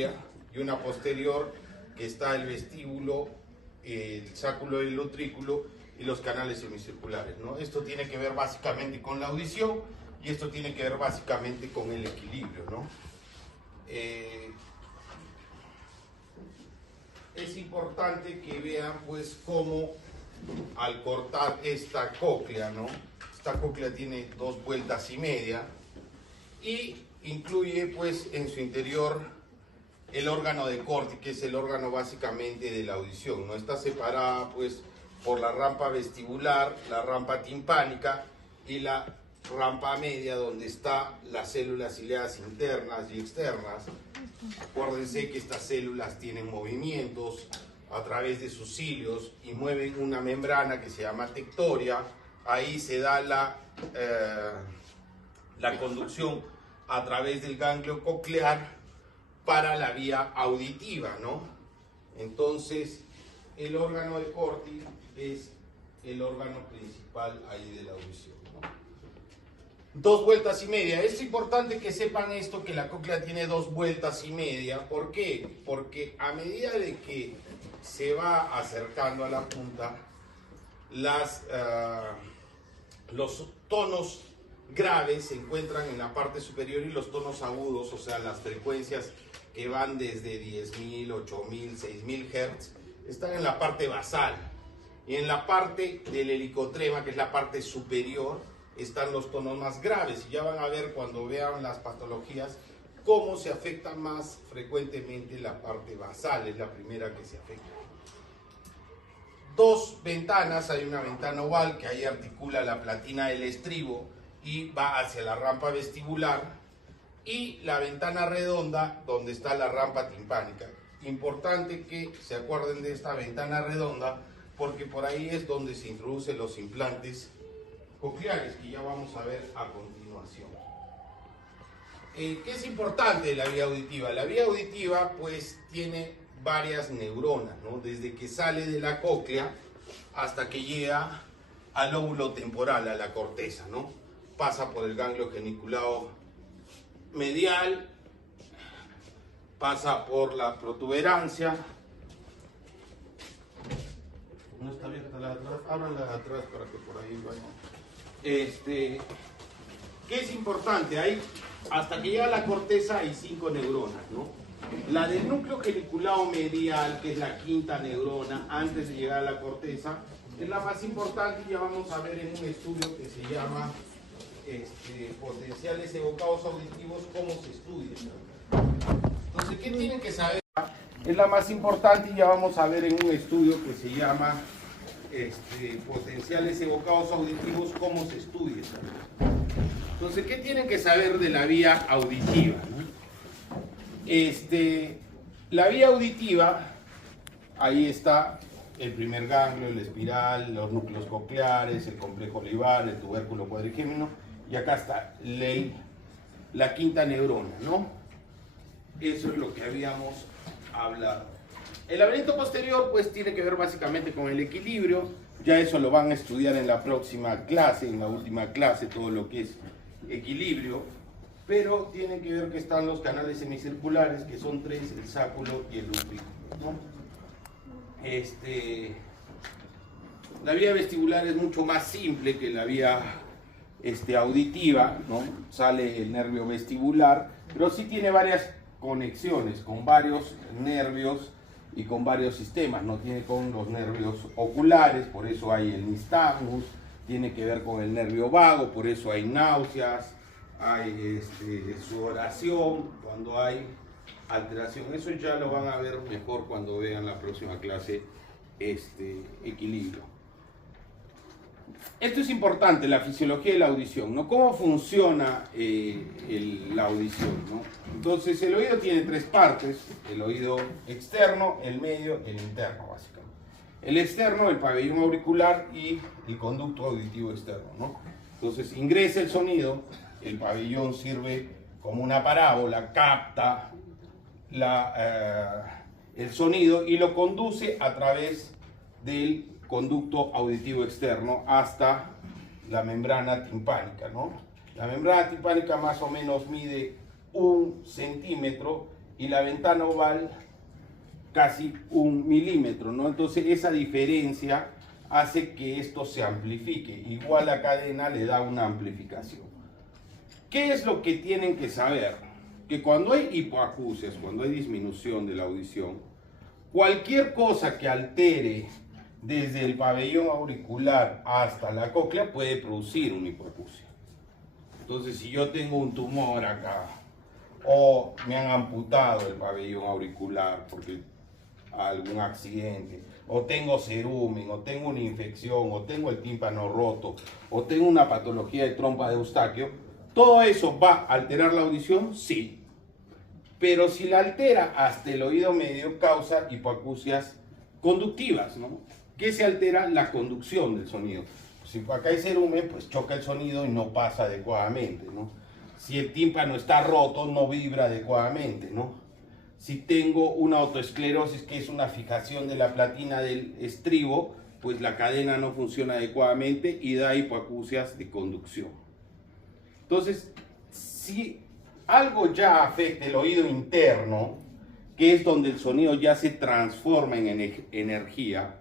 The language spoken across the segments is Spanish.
cóclea y una posterior que está el vestíbulo, el sáculo del utrículo y los canales semicirculares, ¿no? Esto tiene que ver básicamente con la audición y esto tiene que ver básicamente con el equilibrio, ¿no? Es importante que vean pues cómo al cortar esta cóclea, ¿no? Esta cóclea tiene 2 vueltas y media y incluye pues en su interior el órgano de corte, que es el órgano básicamente de la audición, ¿no? Está separada pues por la rampa vestibular, la rampa timpánica y la rampa media, donde está las células ciliadas internas y externas. Acuérdense que estas células tienen movimientos a través de sus cilios y mueven una membrana que se llama tectoria. Ahí se da la conducción a través del ganglio coclear para la vía auditiva, ¿no? Entonces, el órgano de Corti es el órgano principal ahí de la audición, ¿no? 2 vueltas y media. Es importante que sepan esto, que la cóclea tiene 2 vueltas y media. ¿Por qué? Porque a medida de que se va acercando a la punta, los tonos graves se encuentran en la parte superior y los tonos agudos, o sea, las frecuencias que van desde 10.000, 8.000, 6.000 Hz, están en la parte basal. Y en la parte del helicotrema, que es la parte superior, están los tonos más graves. Y ya van a ver cuando vean las patologías cómo se afecta más frecuentemente la parte basal, es la primera que se afecta. 2 ventanas, hay una ventana oval que ahí articula la platina del estribo y va hacia la rampa vestibular, y la ventana redonda donde está la rampa timpánica. Importante que se acuerden de esta ventana redonda porque por ahí es donde se introducen los implantes cocleares, que ya vamos a ver a continuación. ¿Qué es importante de la vía auditiva? La vía auditiva pues tiene varias neuronas, ¿no? Desde que sale de la cóclea hasta que llega al lóbulo temporal, a la corteza, ¿no? Pasa por el ganglio geniculado medial, pasa por la protuberancia. No está abierta la de atrás, abran la de atrás para que por ahí vayan. ¿Qué es importante? Hay, hasta que llega a la corteza hay 5 neuronas, ¿no? La del núcleo geniculado medial, que es la 5ª neurona antes de llegar a la corteza, es la más importante y ya vamos a ver en un estudio que se llama potenciales evocados auditivos, cómo se estudia. Entonces, ¿qué tienen que saber? Es la más importante y ya vamos a ver en un estudio que se llama potenciales evocados auditivos, cómo se estudia. Entonces, ¿qué tienen que saber de la vía auditiva? La vía auditiva, ahí está el primer ganglio, el espiral, los núcleos cocleares, el complejo olivar, el tubérculo cuadrigémino, y acá está la 5ª neurona, ¿no? Eso es lo que habíamos hablado. El laberinto posterior pues tiene que ver básicamente con el equilibrio. Ya eso lo van a estudiar en la próxima clase, en la última clase, todo lo que es equilibrio. Pero tiene que ver que están los canales semicirculares, que son 3, el sáculo y el utrículo, ¿no? La vía vestibular es mucho más simple que la vía auditiva, ¿no? Sale el nervio vestibular, pero sí tiene varias conexiones con varios nervios y con varios sistemas, ¿no? Tiene con los nervios oculares, por eso hay el nistagmus, tiene que ver con el nervio vago, por eso hay náuseas, hay sudoración, cuando hay alteración. Eso ya lo van a ver mejor cuando vean la próxima clase, equilibrio. Esto es importante, la fisiología de la audición, ¿no? ¿Cómo funciona la audición, ¿no? Entonces, el oído tiene 3 partes: el oído externo, el medio y el interno, básicamente. El externo, el pabellón auricular y el conducto auditivo externo, ¿no? Entonces, ingresa el sonido, el pabellón sirve como una parábola, capta el sonido y lo conduce a través del conducto auditivo externo hasta la membrana timpánica, ¿no? La membrana timpánica más o menos mide 1 centímetro y la ventana oval casi 1 milímetro, ¿no? Entonces esa diferencia hace que esto se amplifique. Igual la cadena le da una amplificación. ¿Qué es lo que tienen que saber? Que cuando hay hipoacusias, cuando hay disminución de la audición, cualquier cosa que altere desde el pabellón auricular hasta la cóclea puede producir una hipoacusia. Entonces, si yo tengo un tumor acá, o me han amputado el pabellón auricular porque algún accidente, o tengo cerumen, o tengo una infección, o tengo el tímpano roto, o tengo una patología de trompa de Eustaquio, ¿todo eso va a alterar la audición? Sí. Pero si la altera hasta el oído medio, causa hipoacusias conductivas, ¿no? ¿Qué se altera? La conducción del sonido. Si acá hay cerumen, pues choca el sonido y no pasa adecuadamente, ¿no? Si el tímpano está roto, no vibra adecuadamente, ¿no? Si tengo una autoesclerosis, que es una fijación de la platina del estribo, pues la cadena no funciona adecuadamente y da hipoacusias de conducción. Entonces, si algo ya afecta el oído interno, que es donde el sonido ya se transforma en energía,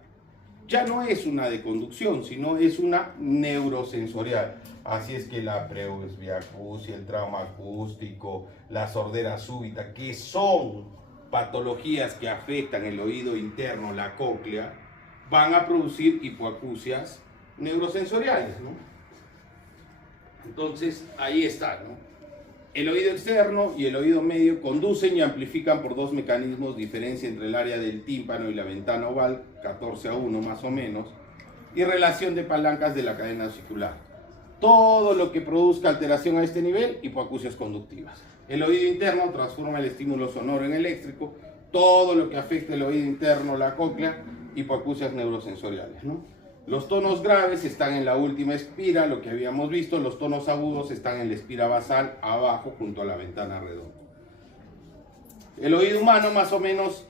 ya no es una de conducción, sino es una neurosensorial. Así es que la presbiacusia, el trauma acústico, la sordera súbita, que son patologías que afectan el oído interno, la cóclea, van a producir hipoacusias neurosensoriales, ¿no? Entonces, ahí está, ¿no? El oído externo y el oído medio conducen y amplifican por dos mecanismos: diferencia entre el área del tímpano y la ventana oval, 14:1 más o menos, y relación de palancas de la cadena auricular. Todo lo que produzca alteración a este nivel, hipoacusias conductivas. El oído interno transforma el estímulo sonoro en eléctrico. Todo lo que afecte el oído interno, la cóclea, hipoacusias neurosensoriales, ¿no? Los tonos graves están en la última espira, lo que habíamos visto. Los tonos agudos están en la espira basal, abajo, junto a la ventana redonda. El oído humano, más o menos,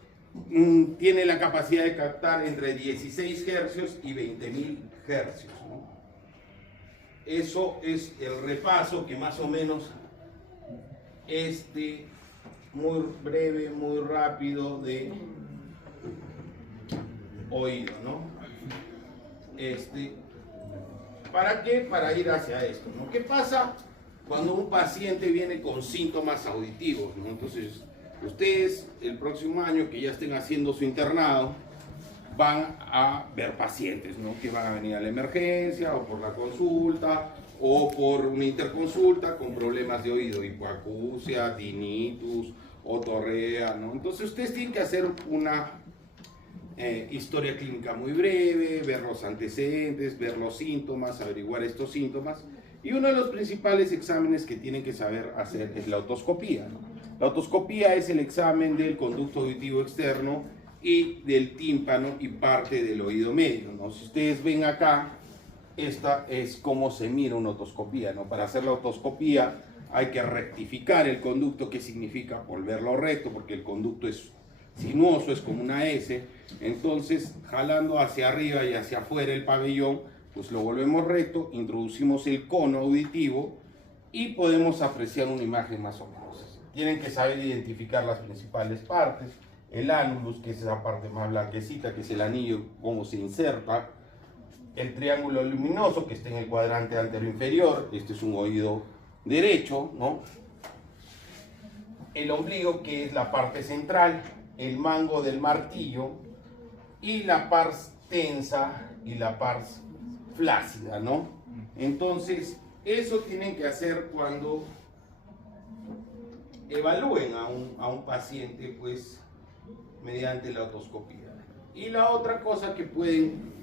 tiene la capacidad de captar entre 16 hercios y 20.000 hercios, ¿no? Eso es el repaso que más o menos, muy breve, muy rápido, de oído, ¿no? ¿Para qué? Para ir hacia esto, ¿no? ¿Qué pasa cuando un paciente viene con síntomas auditivos, ¿no? Entonces, ustedes el próximo año que ya estén haciendo su internado, van a ver pacientes, ¿no? Que van a venir a la emergencia, o por la consulta, o por una interconsulta con problemas de oído, hipoacusia, tinnitus, otorrea, ¿no? Entonces, ustedes tienen que hacer una historia clínica muy breve, ver los antecedentes, ver los síntomas, averiguar estos síntomas. Y uno de los principales exámenes que tienen que saber hacer es la otoscopía, ¿no? La otoscopía es el examen del conducto auditivo externo y del tímpano y parte del oído medio, ¿no? Si ustedes ven acá, esta es cómo se mira una otoscopía, ¿no? Para hacer la otoscopía hay que rectificar el conducto, que significa volverlo recto, porque el conducto es sinuoso, es como una S. Entonces, jalando hacia arriba y hacia afuera el pabellón, pues lo volvemos recto, introducimos el cono auditivo y podemos apreciar una imagen más o menos. Tienen que saber identificar las principales partes: el ánulus, que es esa parte más blanquecita, que es el anillo, cómo se inserta; el triángulo luminoso, que está en el cuadrante anteroinferior, este es un oído derecho, ¿no? El ombligo, que es la parte central; el mango del martillo, y la pars tensa y la pars flácida, ¿no? Entonces, eso tienen que hacer cuando evalúen a un paciente, pues, mediante la otoscopía. Y la otra cosa que pueden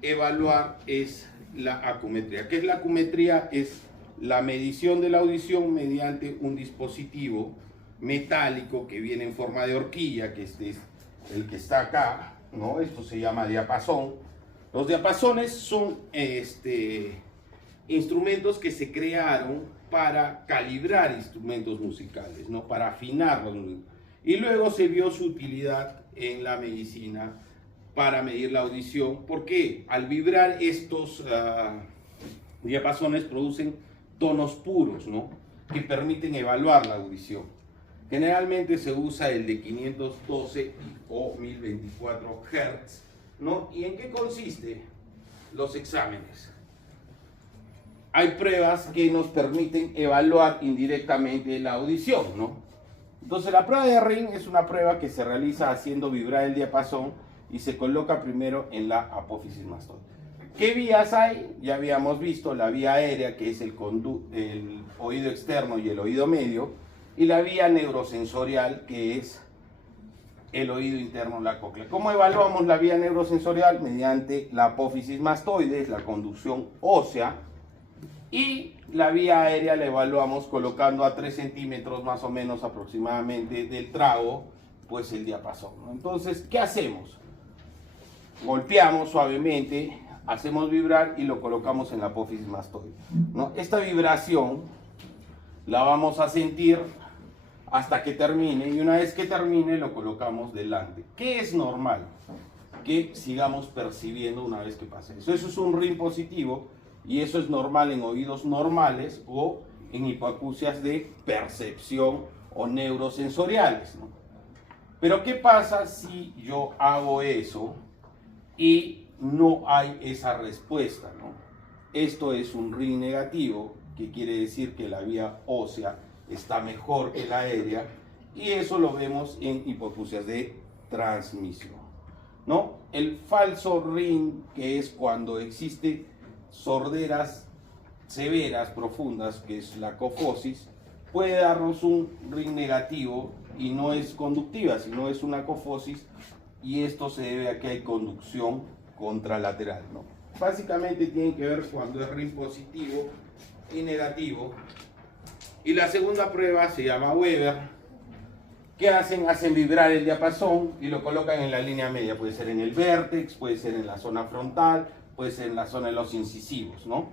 evaluar es la acumetría. ¿Qué es la acumetría? Es la medición de la audición mediante un dispositivo metálico que viene en forma de horquilla, que este es el que está acá, ¿no? Esto se llama diapasón. Los diapasones son instrumentos que se crearon para calibrar instrumentos musicales, ¿no? Para afinarlos. Y luego se vio su utilidad en la medicina para medir la audición, porque al vibrar estos diapasones producen tonos puros, ¿no? Que permiten evaluar la audición. Generalmente se usa el de 512 o 1024 Hz, ¿no? ¿Y en qué consiste los exámenes? Hay pruebas que nos permiten evaluar indirectamente la audición, ¿no? Entonces la prueba de Ring es una prueba que se realiza haciendo vibrar el diapasón y se coloca primero en la apófisis mastoide. ¿Qué vías hay? Ya habíamos visto la vía aérea, que es el oído externo y el oído medio, y la vía neurosensorial, que es el oído interno, la cóclea. ¿Cómo evaluamos la vía neurosensorial? Mediante la apófisis mastoide, la conducción ósea, y la vía aérea la evaluamos colocando a 3 centímetros más o menos aproximadamente del trago, pues el diapasón, ¿no? Entonces, ¿qué hacemos? Golpeamos suavemente, hacemos vibrar y lo colocamos en la apófisis mastoide, ¿no? Esta vibración la vamos a sentir hasta que termine, y una vez que termine lo colocamos delante. ¿Qué es normal? Que sigamos percibiendo una vez que pase eso. Eso es un ring positivo, y eso es normal en oídos normales o en hipoacusias de percepción o neurosensoriales, ¿no? Pero ¿qué pasa si yo hago eso y no hay esa respuesta, ¿no? Esto es un ring negativo, que quiere decir que la vía ósea está mejor que la aérea, y eso lo vemos en hipoacusias de transmisión, ¿no? El falso ring, que es cuando existe sorderas severas, profundas, que es la cofosis, puede darnos un ring negativo y no es conductiva, sino es una cofosis, y esto se debe a que hay conducción contralateral, ¿no? Básicamente tiene que ver cuando es ring positivo y negativo. Y la segunda prueba se llama Weber. ¿Qué hacen? Hacen vibrar el diapasón y lo colocan en la línea media. Puede ser en el vértex, puede ser en la zona frontal, puede ser en la zona de los incisivos, ¿no?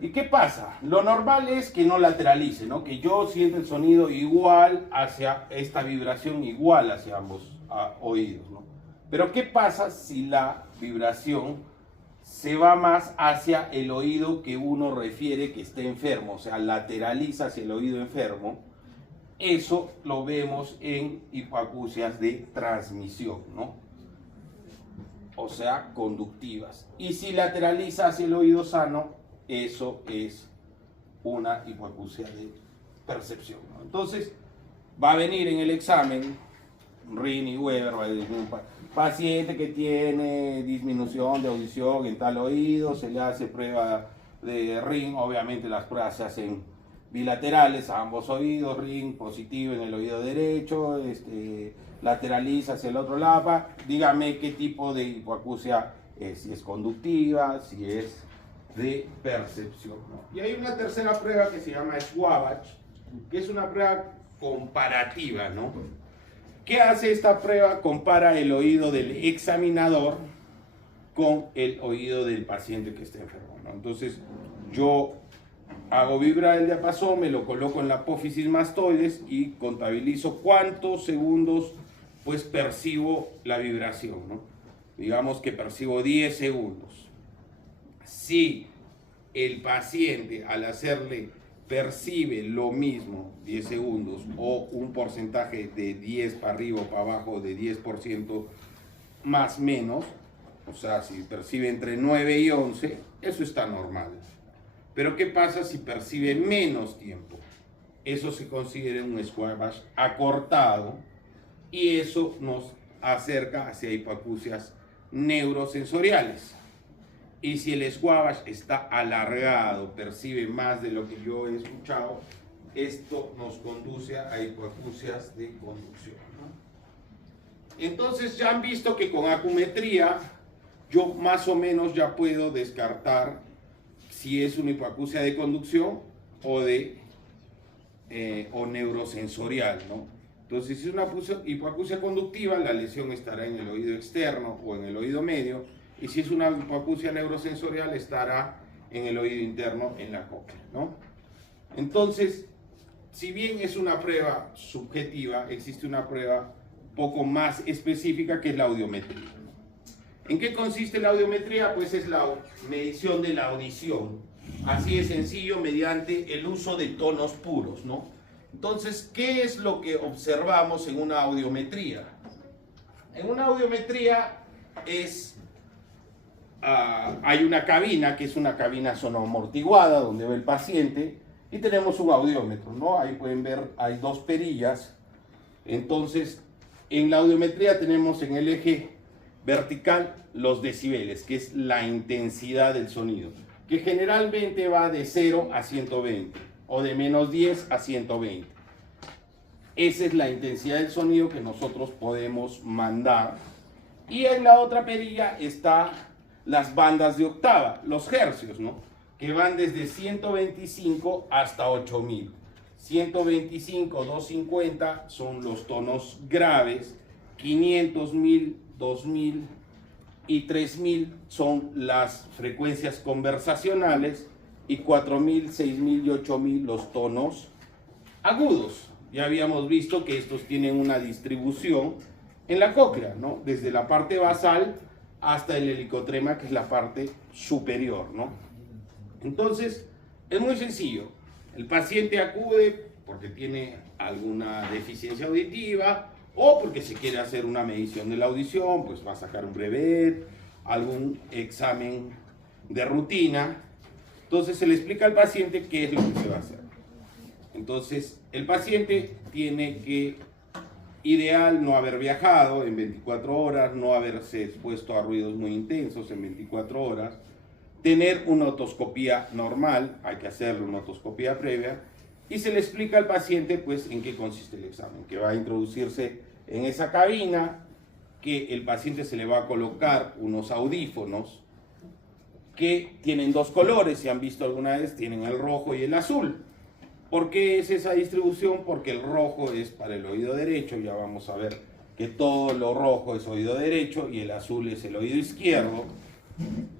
¿Y qué pasa? Lo normal es que no lateralice, ¿no? Que yo sienta el sonido igual hacia esta vibración, igual hacia ambos oídos, ¿no? Pero ¿qué pasa si la vibración se va más hacia el oído que uno refiere que esté enfermo? O sea, lateraliza hacia el oído enfermo. Eso lo vemos en hipoacusias de transmisión, ¿no? O sea, conductivas. Y si lateraliza hacia el oído sano, eso es una hipoacusia de percepción, ¿no? Entonces, va a venir en el examen, Ring y Weber, va a decir un paciente que tiene disminución de audición en tal oído, se le hace prueba de Ring. Obviamente las pruebas se hacen bilaterales a ambos oídos, Ring positivo en el oído derecho, lateraliza hacia el otro lado. Dígame qué tipo de hipoacusia es, si es conductiva, si es de percepción, ¿no? Y hay una tercera prueba que se llama Schwabach, que es una prueba comparativa, ¿no? ¿Qué hace esta prueba? Compara el oído del examinador con el oído del paciente que está enfermo, ¿no? Entonces, yo hago vibrar el diapasón, me lo coloco en la apófisis mastoides y contabilizo cuántos segundos pues percibo la vibración, ¿no? Digamos que percibo 10 segundos. Si el paciente al hacerle percibe lo mismo 10 segundos o un porcentaje de 10 para arriba o para abajo, de 10% más menos, o sea, si percibe entre 9 y 11, eso está normal. Pero ¿qué pasa si percibe menos tiempo? Eso se considera un Schwabach acortado, y eso nos acerca hacia hipoacusias neurosensoriales. Y si el Schwabach está alargado, percibe más de lo que yo he escuchado, esto nos conduce a hipoacusias de conducción, ¿no? Entonces ya han visto que con acumetría yo más o menos ya puedo descartar si es una hipoacusia de conducción o neurosensorial, ¿no? Entonces, si es una hipoacusia conductiva, la lesión estará en el oído externo o en el oído medio, y si es una hipoacusia neurosensorial, estará en el oído interno, en la cóclea, ¿no? Entonces, si bien es una prueba subjetiva, existe una prueba poco más específica, que es la audiometría. ¿En qué consiste la audiometría? Pues es la medición de la audición, así de sencillo, mediante el uso de tonos puros, ¿no? Entonces, ¿qué es lo que observamos en una audiometría? En una audiometría hay una cabina, que es una cabina sonoamortiguada, donde va el paciente, y tenemos un audiómetro, ¿no? Ahí pueden ver, hay dos perillas. Entonces, en la audiometría tenemos en el eje vertical los decibeles, que es la intensidad del sonido, que generalmente va de 0 a 120, o de menos 10 a 120. Esa es la intensidad del sonido que nosotros podemos mandar. Y en la otra perilla está las bandas de octava, los hercios, ¿no? Que van desde 125 hasta 8000. 125, 250 son los tonos graves, 500, 1000, 2000 y 3000 son las frecuencias conversacionales, y 4000, 6000 y 8000 los tonos agudos. Ya habíamos visto que estos tienen una distribución en la cóclea, ¿no? Desde la parte basal hasta el helicotrema, que es la parte superior, ¿no? Entonces, es muy sencillo. El paciente acude porque tiene alguna deficiencia auditiva o porque se quiere hacer una medición de la audición, pues va a sacar un brevet, algún examen de rutina. Entonces, se le explica al paciente qué es lo que se va a hacer. Entonces, el paciente tiene que, ideal, no haber viajado en 24 horas, no haberse expuesto a ruidos muy intensos en 24 horas, tener una otoscopía normal, hay que hacerle una otoscopía previa, y se le explica al paciente pues en qué consiste el examen, que va a introducirse en esa cabina, que el paciente se le va a colocar unos audífonos que tienen dos colores, si han visto alguna vez, tienen el rojo y el azul. ¿Por qué es esa distribución? Porque el rojo es para el oído derecho, ya vamos a ver que todo lo rojo es oído derecho y el azul es el oído izquierdo.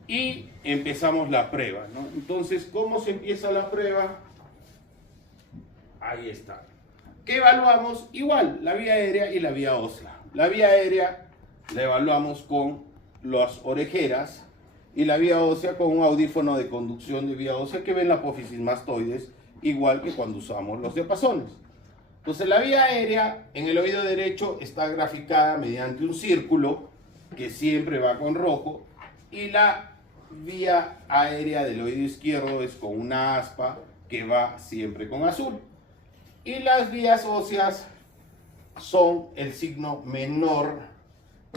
Y empezamos la prueba, ¿no? Entonces, ¿cómo se empieza la prueba? Ahí está. ¿Qué evaluamos? Igual, la vía aérea y la vía ósea. La vía aérea la evaluamos con las orejeras y la vía ósea con un audífono de conducción de vía ósea que ven la apófisis mastoides, igual que cuando usamos los diapasones. Entonces, la vía aérea en el oído derecho está graficada mediante un círculo que siempre va con rojo, y la vía aérea del oído izquierdo es con una aspa que va siempre con azul. Y las vías óseas son el signo menor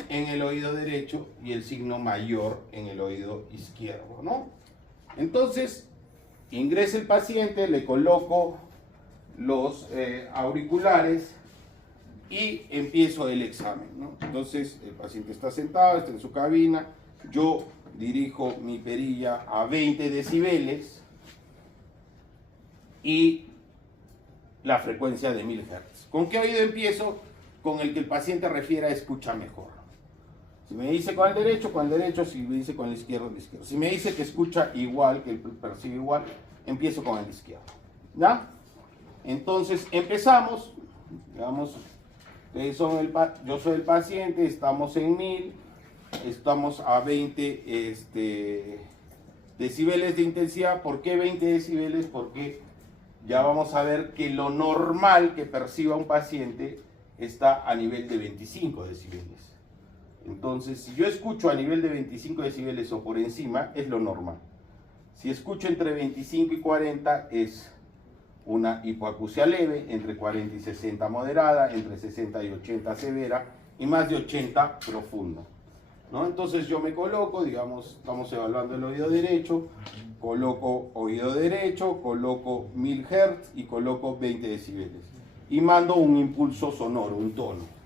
en el oído derecho y el signo mayor en el oído izquierdo, ¿no? Entonces, ingresa el paciente, le coloco los auriculares y empiezo el examen, ¿no? Entonces, el paciente está sentado, está en su cabina, yo dirijo mi perilla a 20 decibeles y la frecuencia de 1000 Hz. ¿Con qué oído empiezo? Con el que el paciente refiera escucha mejor. Si me dice con el derecho, si me dice con el izquierdo, el izquierdo. Si me dice que escucha igual, que percibe igual, empiezo con el izquierdo. ¿Ya? Entonces, empezamos. Digamos, yo soy el paciente, estamos en 1000, estamos a 20 decibeles de intensidad. ¿Por qué 20 decibeles? Porque ya vamos a ver que lo normal que perciba un paciente está a nivel de 25 decibeles. Entonces, si yo escucho a nivel de 25 decibeles o por encima, es lo normal. Si escucho entre 25 y 40, es una hipoacusia leve, entre 40 y 60 moderada, entre 60 y 80 severa, y más de 80 profunda, ¿no? Entonces yo me coloco, digamos, estamos evaluando el oído derecho, coloco oído derecho, coloco 1000 Hz y coloco 20 decibeles. Y mando un impulso sonoro, un tono.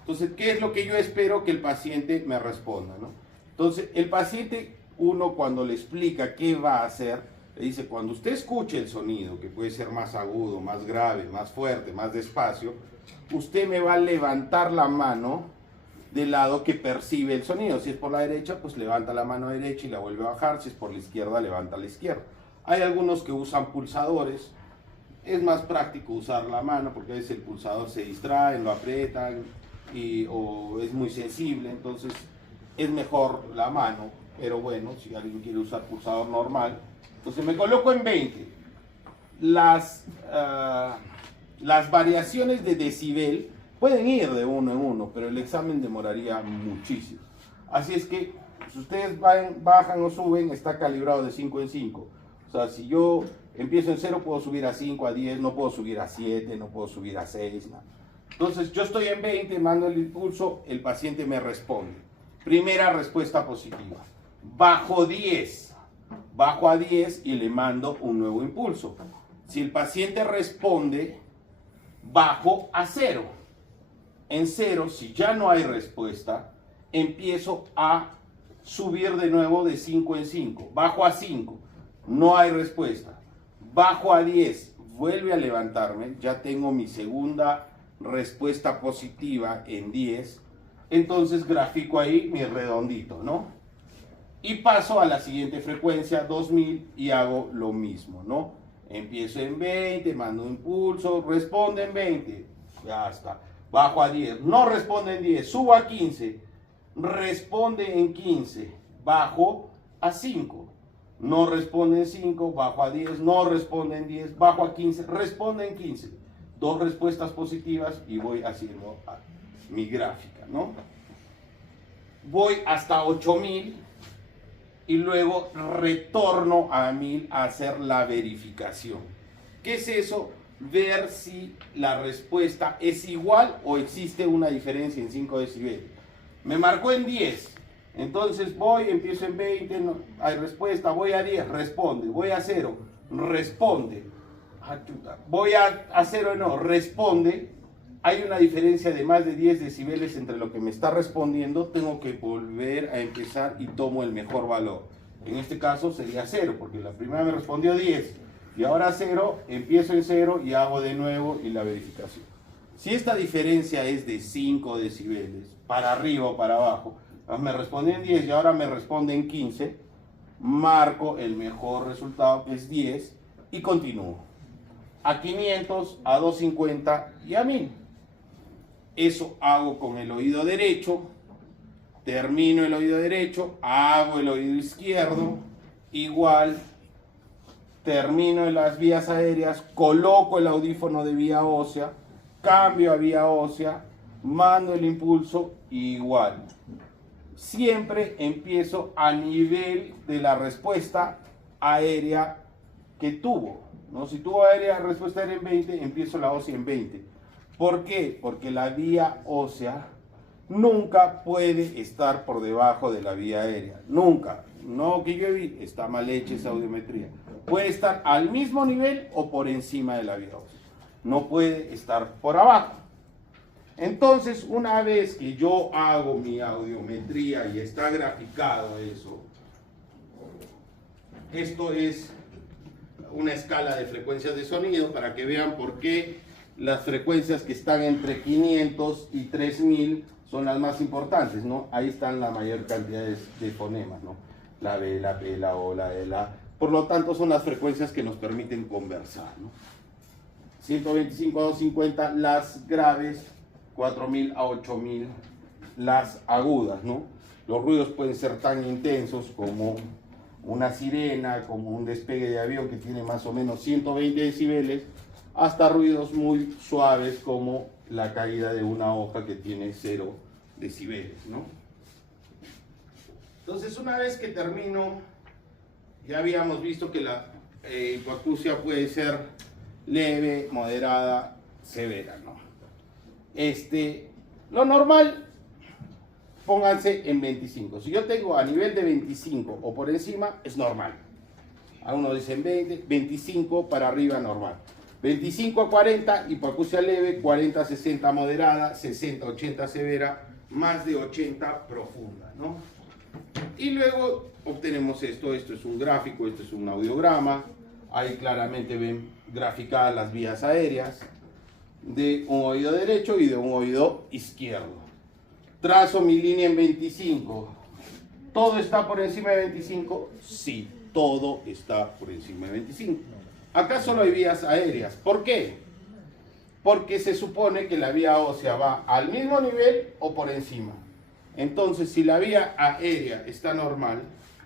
Entonces, ¿qué es lo que yo espero que el paciente me responda, ¿no? Entonces, el paciente, uno cuando le explica qué va a hacer, le dice, cuando usted escuche el sonido, que puede ser más agudo, más grave, más fuerte, más despacio, usted me va a levantar la mano del lado que percibe el sonido. Si es por la derecha, pues levanta la mano derecha y la vuelve a bajar. Si es por la izquierda, levanta la izquierda. Hay algunos que usan pulsadores. Es más práctico usar la mano porque a veces el pulsador se distrae, lo aprietan o es muy sensible. Entonces es mejor la mano. Pero bueno, si alguien quiere usar pulsador normal, entonces me coloco en 20. las variaciones de decibel pueden ir de uno en uno, pero el examen demoraría muchísimo. Así es que, si ustedes bajan o suben, está calibrado de 5 en 5. O sea, si yo empiezo en 0, puedo subir a 5, a 10, no puedo subir a 7, no puedo subir a 6, nada. Entonces, yo estoy en 20, mando el impulso, el paciente me responde. Primera respuesta positiva. Bajo 10. Bajo a 10 y le mando un nuevo impulso. Si el paciente responde, bajo a 0. En 0, si ya no hay respuesta, empiezo a subir de nuevo de 5 en 5. Bajo a 5, no hay respuesta. Bajo a 10, vuelve a levantarme, ya tengo mi segunda respuesta positiva en 10. Entonces grafico ahí mi redondito, ¿no? Y paso a la siguiente frecuencia, 2000, y hago lo mismo, ¿no? Empiezo en 20, mando un impulso, responde en 20, ya está. Bajo a 10, no responde en 10, subo a 15, responde en 15, bajo a 5, no responde en 5, bajo a 10, no responde en 10, bajo a 15, responde en 15. Dos respuestas positivas y voy haciendo mi gráfica, ¿no? Voy hasta 8000 y luego retorno a 1000 a hacer la verificación. ¿Qué es eso? Ver si la respuesta es igual o existe una diferencia en 5 decibeles. Me marcó en 10, entonces voy, empiezo en 20, no hay respuesta, voy a 10, responde, voy a 0, responde, voy a 0, no, responde. Hay una diferencia de más de 10 decibeles entre lo que me está respondiendo, tengo que volver a empezar y tomo el mejor valor. En este caso sería 0, porque la primera me respondió 10, y ahora 0, empiezo en 0 y hago de nuevo y la verificación. Si esta diferencia es de 5 decibeles, para arriba o para abajo, me respondió en 10 y ahora me responde en 15, marco el mejor resultado, que es 10, y continúo. A 500, a 250 y a 1000. Eso hago con el oído derecho, termino el oído derecho, hago el oído izquierdo, igual, termino en las vías aéreas, coloco el audífono de vía ósea, cambio a vía ósea, mando el impulso, igual. Siempre empiezo a nivel de la respuesta aérea que tuvo, ¿no? Si tuvo respuesta aérea en 20, empiezo la ósea en 20. ¿Por qué? Porque la vía ósea nunca puede estar por debajo de la vía aérea. Nunca. No que yo vi, está mal hecha esa audiometría. Puede estar al mismo nivel o por encima de la vía ósea. No puede estar por abajo. Entonces, una vez que yo hago mi audiometría y está graficado eso, esto es una escala de frecuencias de sonido para que vean por qué las frecuencias que están entre 500 y 3000 son las más importantes, ¿no? Ahí están la mayor cantidad de fonemas, ¿no? La B, la P, la O, la E, la... Por lo tanto, son las frecuencias que nos permiten conversar, ¿no? 125 a 250 las graves, 4000 a 8000 las agudas, ¿no? Los ruidos pueden ser tan intensos como una sirena, como un despegue de avión que tiene más o menos 120 decibeles, hasta ruidos muy suaves como la caída de una hoja que tiene 0 decibeles, ¿no? Entonces, una vez que termino, ya habíamos visto que la hipoacusia puede ser leve, moderada, severa, ¿no? Lo normal, pónganse en 25. Si yo tengo a nivel de 25 o por encima, es normal. Algunos dicen 20, 25 para arriba, normal. 25 a 40, hipoacusia leve, 40 a 60 moderada, 60 a 80 severa, más de 80 profunda, ¿no? Y luego obtenemos esto es un gráfico, esto es un audiograma, ahí claramente ven graficadas las vías aéreas de un oído derecho y de un oído izquierdo. Trazo mi línea en 25. ¿Todo está por encima de 25? Sí, todo está por encima de 25. Acá solo hay vías aéreas. ¿Por qué? Porque se supone que la vía ósea va al mismo nivel o por encima. Entonces, si la vía aérea está normal,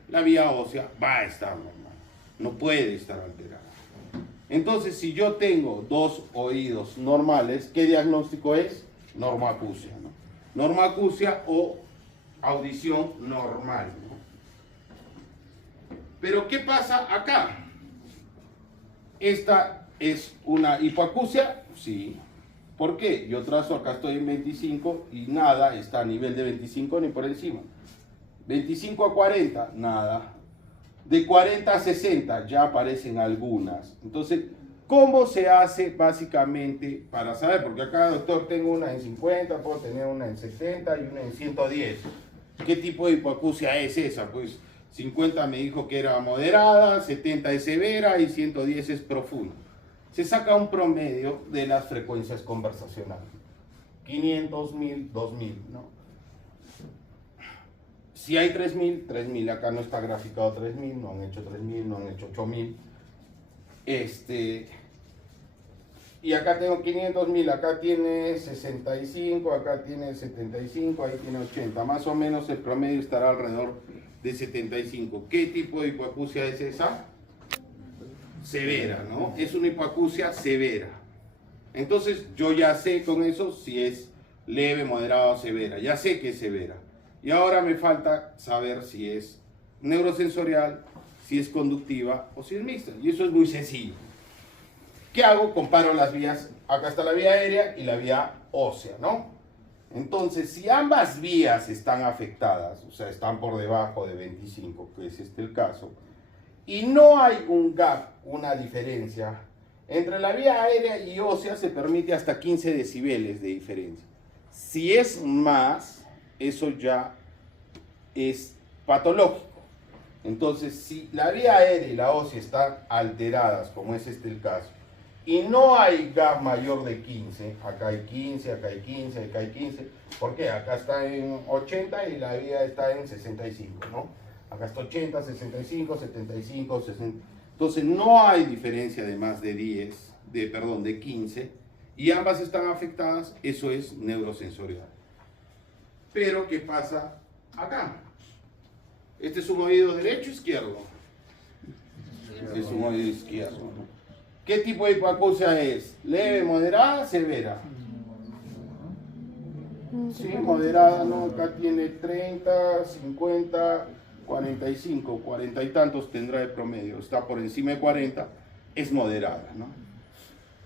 la vía ósea va a estar normal. No puede estar alterada. Entonces, si yo tengo dos oídos normales, ¿qué diagnóstico es? Normoacusia, ¿no? Normoacusia o audición normal, ¿no? Pero, ¿qué pasa acá? ¿Esta es una hipoacusia? Sí. ¿Por qué? Yo trazo, acá estoy en 25 y nada está a nivel de 25 ni por encima. 25 a 40, nada. De 40 a 60 ya aparecen algunas. Entonces, ¿cómo se hace básicamente para saber? Porque acá, doctor, tengo una en 50, puedo tener una en 70 y una en 110. ¿Qué tipo de hipoacusia es esa? Pues 50 me dijo que era moderada, 70 es severa y 110 es profunda. Se saca un promedio de las frecuencias conversacionales. 500, 1000, 2000, ¿no? Si hay 3000, 3000, acá no está graficado 3000, no han hecho 3000, no han hecho 8000. Y acá tengo 500.000, acá tiene 65, acá tiene 75, ahí tiene 80. Más o menos el promedio estará alrededor de 75. ¿Qué tipo de hipoacusia es esa? Severa, ¿no? Es una hipoacusia severa. Entonces yo ya sé con eso si es leve, moderada o severa. Ya sé que es severa. Y ahora me falta saber si es neurosensorial, si es conductiva o si es mixta. Y eso es muy sencillo. ¿Qué hago? Comparo las vías. Acá está la vía aérea y la vía ósea, ¿no? Entonces, si ambas vías están afectadas, o sea, están por debajo de 25, que es este el caso, y no hay un gap, una diferencia, entre la vía aérea y ósea se permite hasta 15 decibeles de diferencia. Si es más, eso ya es patológico. Entonces, si la vía aérea y la ósea están alteradas, como es este el caso, y no hay gap mayor de 15, acá hay 15, acá hay 15, acá hay 15, ¿por qué? Acá está en 80 y la vía está en 65, ¿no? Acá está 80, 65, 75, 60. Entonces no hay diferencia de más de 15, y ambas están afectadas, eso es neurosensorial. Pero, ¿qué pasa acá? ¿Este es un oído derecho o izquierdo? Este es un oído izquierdo, ¿no? ¿Qué tipo de hipoacusia es? ¿Leve, moderada, severa? Sí, moderada, ¿no? Acá tiene 30, 50, 45, 40 y tantos tendrá de promedio. Está por encima de 40, es moderada, ¿no?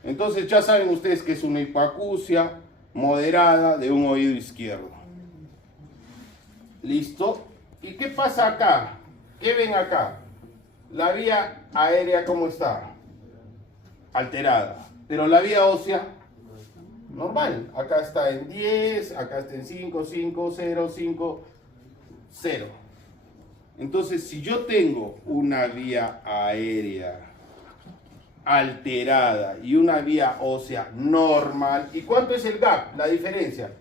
Entonces ya saben ustedes que es una hipoacusia moderada de un oído izquierdo. ¿Listo? ¿Y qué pasa acá? ¿Qué ven acá? La vía aérea, ¿cómo está? Alterada. Pero la vía ósea, normal. Acá está en 10, acá está en 5, 5, 0, 5, 0. Entonces, si yo tengo una vía aérea alterada y una vía ósea normal, ¿y cuánto es el gap? La diferencia.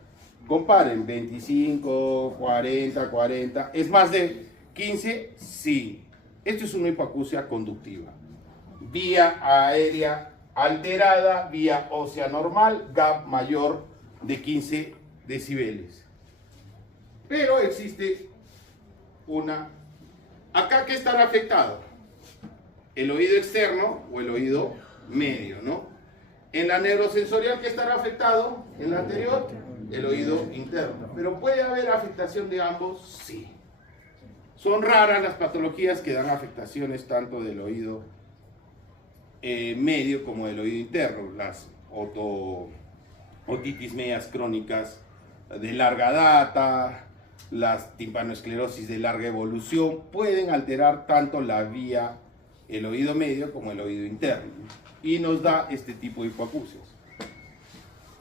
Comparen, 25, 40, 40. ¿Es más de 15? Sí. Esto es una hipoacusia conductiva. Vía aérea alterada, vía ósea normal, gap mayor de 15 decibeles. Pero existe una... ¿Acá qué estará afectado? El oído externo o el oído medio, ¿no? En la neurosensorial, ¿qué estará afectado? En la anterior, el oído interno. ¿Pero puede haber afectación de ambos? Sí. Son raras las patologías que dan afectaciones tanto del oído medio como del oído interno. Las otitis medias crónicas de larga data, las timpanoesclerosis de larga evolución, pueden alterar tanto la vía, el oído medio como el oído interno. Y nos da este tipo de hipoacusias.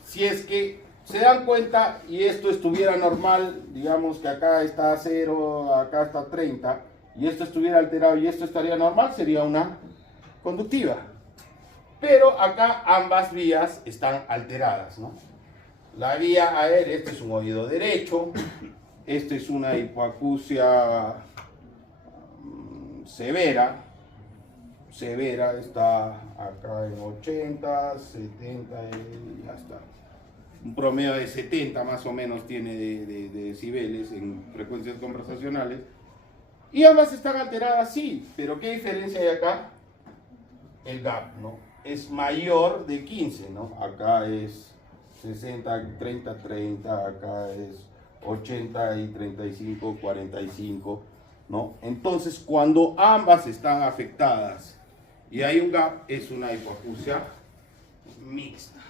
Si es que se dan cuenta y esto estuviera normal, digamos que acá está 0, acá está 30, y esto estuviera alterado y esto estaría normal, sería una conductiva. Pero acá ambas vías están alteradas, ¿no? La vía aérea, este es un oído derecho, este es una hipoacusia severa, está acá en 80, 70 y hasta un promedio de 70 más o menos tiene de decibeles en frecuencias conversacionales, y ambas están alteradas, sí, pero ¿qué diferencia hay acá? El gap, ¿no? es mayor de 15, ¿no? Acá es 60, 30, 30, acá es 80 y 35, 45, ¿no? Entonces, cuando ambas están afectadas y hay un gap, es una hipoacusia mixta.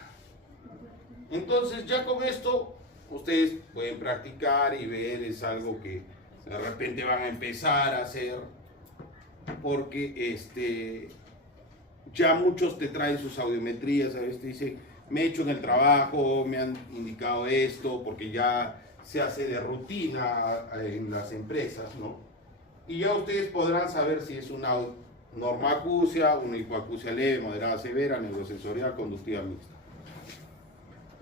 Entonces, ya con esto, ustedes pueden practicar y ver, es algo que de repente van a empezar a hacer, porque ya muchos te traen sus audiometrías, a veces te dicen, me he hecho en el trabajo, me han indicado esto, porque ya se hace de rutina en las empresas, ¿no? Y ya ustedes podrán saber si es una normoacusia, una hipoacusia leve, moderada, severa, neurosensorial, conductiva mixta.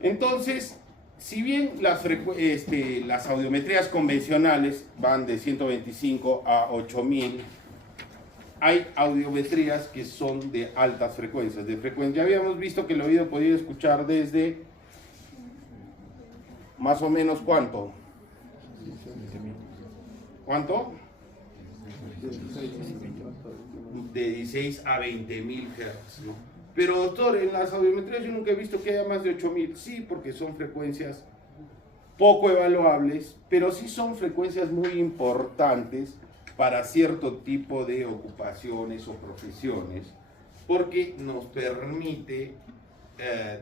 Entonces, si bien las audiometrías convencionales van de 125 a 8000, hay audiometrías que son de altas frecuencias. Ya habíamos visto que el oído podía escuchar desde más o menos ¿cuánto? ¿Cuánto? De 16 a 20.000 Hz, ¿no? Pero doctor, en las audiometrías yo nunca he visto que haya más de 8000. Sí, porque son frecuencias poco evaluables, pero sí son frecuencias muy importantes para cierto tipo de ocupaciones o profesiones, porque nos permite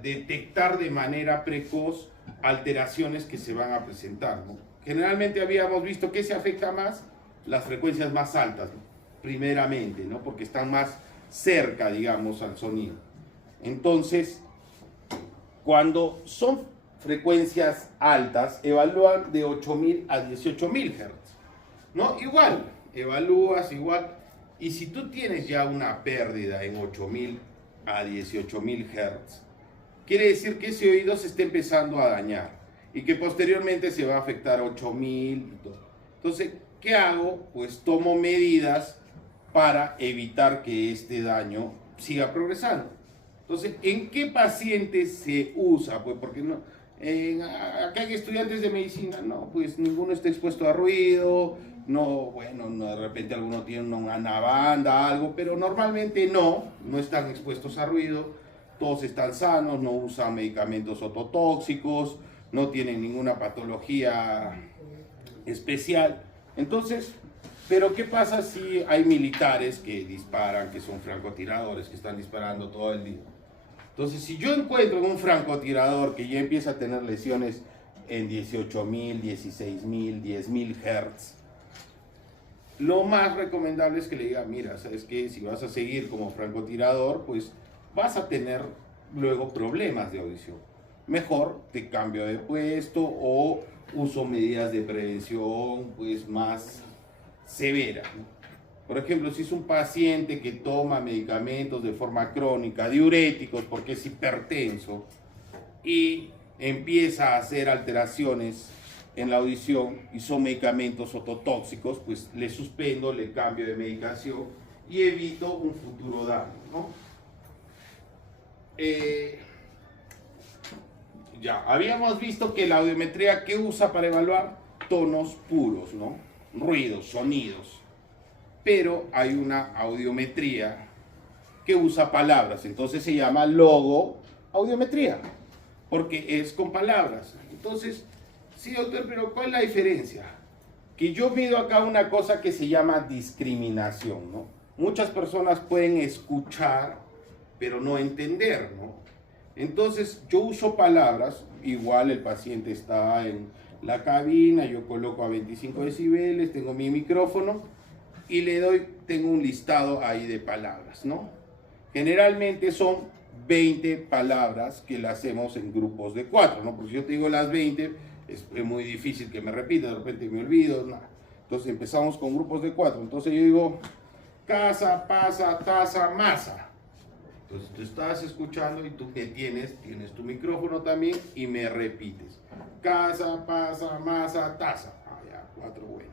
detectar de manera precoz alteraciones que se van a presentar, ¿no? Generalmente habíamos visto que se afecta más las frecuencias más altas, ¿no? Primeramente, ¿no? Porque están más cerca, digamos, al sonido. Entonces, cuando son frecuencias altas, evalúan de 8000 a 18000 Hz, ¿no? Igual, evalúas igual, y si tú tienes ya una pérdida en 8000 a 18000 Hz, quiere decir que ese oído se está empezando a dañar y que posteriormente se va a afectar a 8000 y todo. Entonces, ¿qué hago? Pues tomo medidas para evitar que este daño siga progresando. Entonces, ¿en qué pacientes se usa? Pues porque no, acá hay estudiantes de medicina, no, pues ninguno está expuesto a ruido, no, bueno, no, de repente alguno tiene una banda, algo, pero normalmente no están expuestos a ruido, todos están sanos, no usan medicamentos ototóxicos, no tienen ninguna patología especial. Entonces, pero ¿qué pasa si hay militares que disparan, que son francotiradores, que están disparando todo el día? Entonces, si yo encuentro un francotirador que ya empieza a tener lesiones en 18000, 16000, 10000 Hz, lo más recomendable es que le diga, mira, ¿sabes qué? Si vas a seguir como francotirador, pues vas a tener luego problemas de audición. Mejor te cambio de puesto o uso medidas de prevención pues más severas, ¿no? Por ejemplo, si es un paciente que toma medicamentos de forma crónica, diuréticos porque es hipertenso y empieza a hacer alteraciones en la audición y son medicamentos ototóxicos, pues le suspendo, le cambio de medicación y evito un futuro daño, ¿no? Ya, habíamos visto que la audiometría que usa para evaluar tonos puros, ¿no? Ruidos, sonidos. Pero hay una audiometría que usa palabras, entonces se llama logoaudiometría, porque es con palabras. Entonces, sí, doctor, pero ¿cuál es la diferencia? Que yo mido acá una cosa que se llama discriminación, ¿no? Muchas personas pueden escuchar, pero no entender, ¿no? Entonces, yo uso palabras, igual el paciente está en la cabina, yo coloco a 25 decibeles, tengo mi micrófono y le doy, tengo un listado ahí de palabras, ¿no? Generalmente son 20 palabras que las hacemos en grupos de 4, ¿no? Porque si yo te digo las 20, es muy difícil que me repita, de repente me olvido, ¿no? Entonces empezamos con grupos de 4. Entonces yo digo, casa, pasa, taza, masa. Entonces tú estás escuchando y tú que tienes tu micrófono también y me repites. Casa, pasa, masa, taza. Ah, ya, 4, bueno.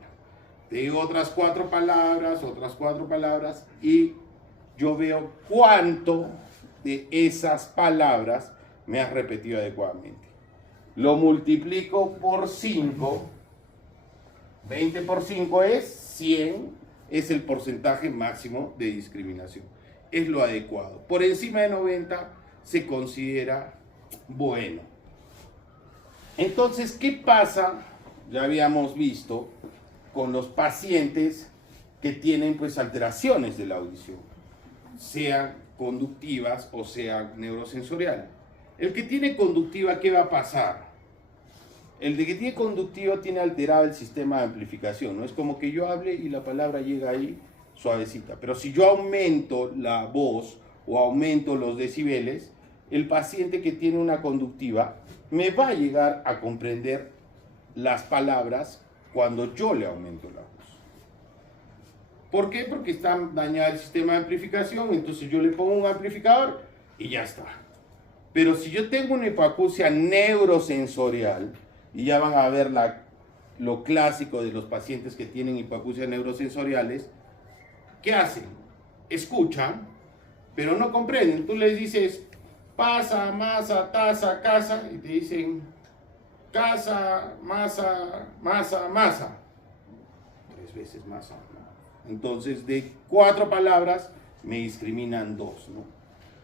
Te digo otras 4 palabras y yo veo cuánto de esas palabras me has repetido adecuadamente. Lo multiplico por 5. 20 por 5 es 100, es el porcentaje máximo de discriminación. es lo adecuado. Por encima de 90 se considera bueno. Entonces, ¿qué pasa? Ya habíamos visto con los pacientes que tienen pues alteraciones de la audición, sean conductivas o sean neurosensoriales. El que tiene conductiva, ¿qué va a pasar? El de que tiene conductiva tiene alterado el sistema de amplificación, ¿no? Es como que yo hable y la palabra llega ahí suavecita. Pero si yo aumento la voz o aumento los decibeles, el paciente que tiene una conductiva me va a llegar a comprender las palabras cuando yo le aumento la voz. ¿Por qué? Porque está dañado el sistema de amplificación, entonces yo le pongo un amplificador y ya está. Pero si yo tengo una hipoacusia neurosensorial, y ya van a ver lo clásico de los pacientes que tienen hipoacusias neurosensoriales, ¿qué hacen? Escuchan, pero no comprenden. Tú les dices, pasa, masa, taza, casa, y te dicen, casa, masa, masa, masa. 3 veces masa, ¿no? Entonces, de 4 palabras, me discriminan 2, ¿no?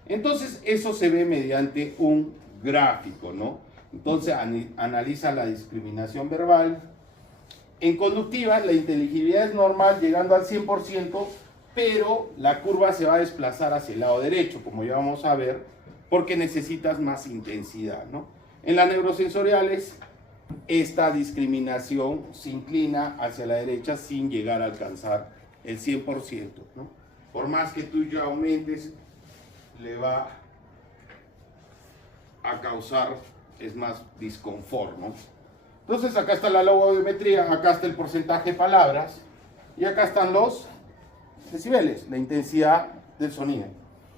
Entonces, eso se ve mediante un gráfico, ¿no? Entonces, analiza la discriminación verbal. En conductiva, la inteligibilidad es normal, llegando al 100%, pero la curva se va a desplazar hacia el lado derecho, como ya vamos a ver, porque necesitas más intensidad, ¿no? En las neurosensoriales, esta discriminación se inclina hacia la derecha sin llegar a alcanzar el 100%, ¿no? Por más que tú ya aumentes, le va a causar, es más, disconfort, ¿no? Entonces acá está la logometría, acá está el porcentaje de palabras y acá están los decibeles, la intensidad del sonido.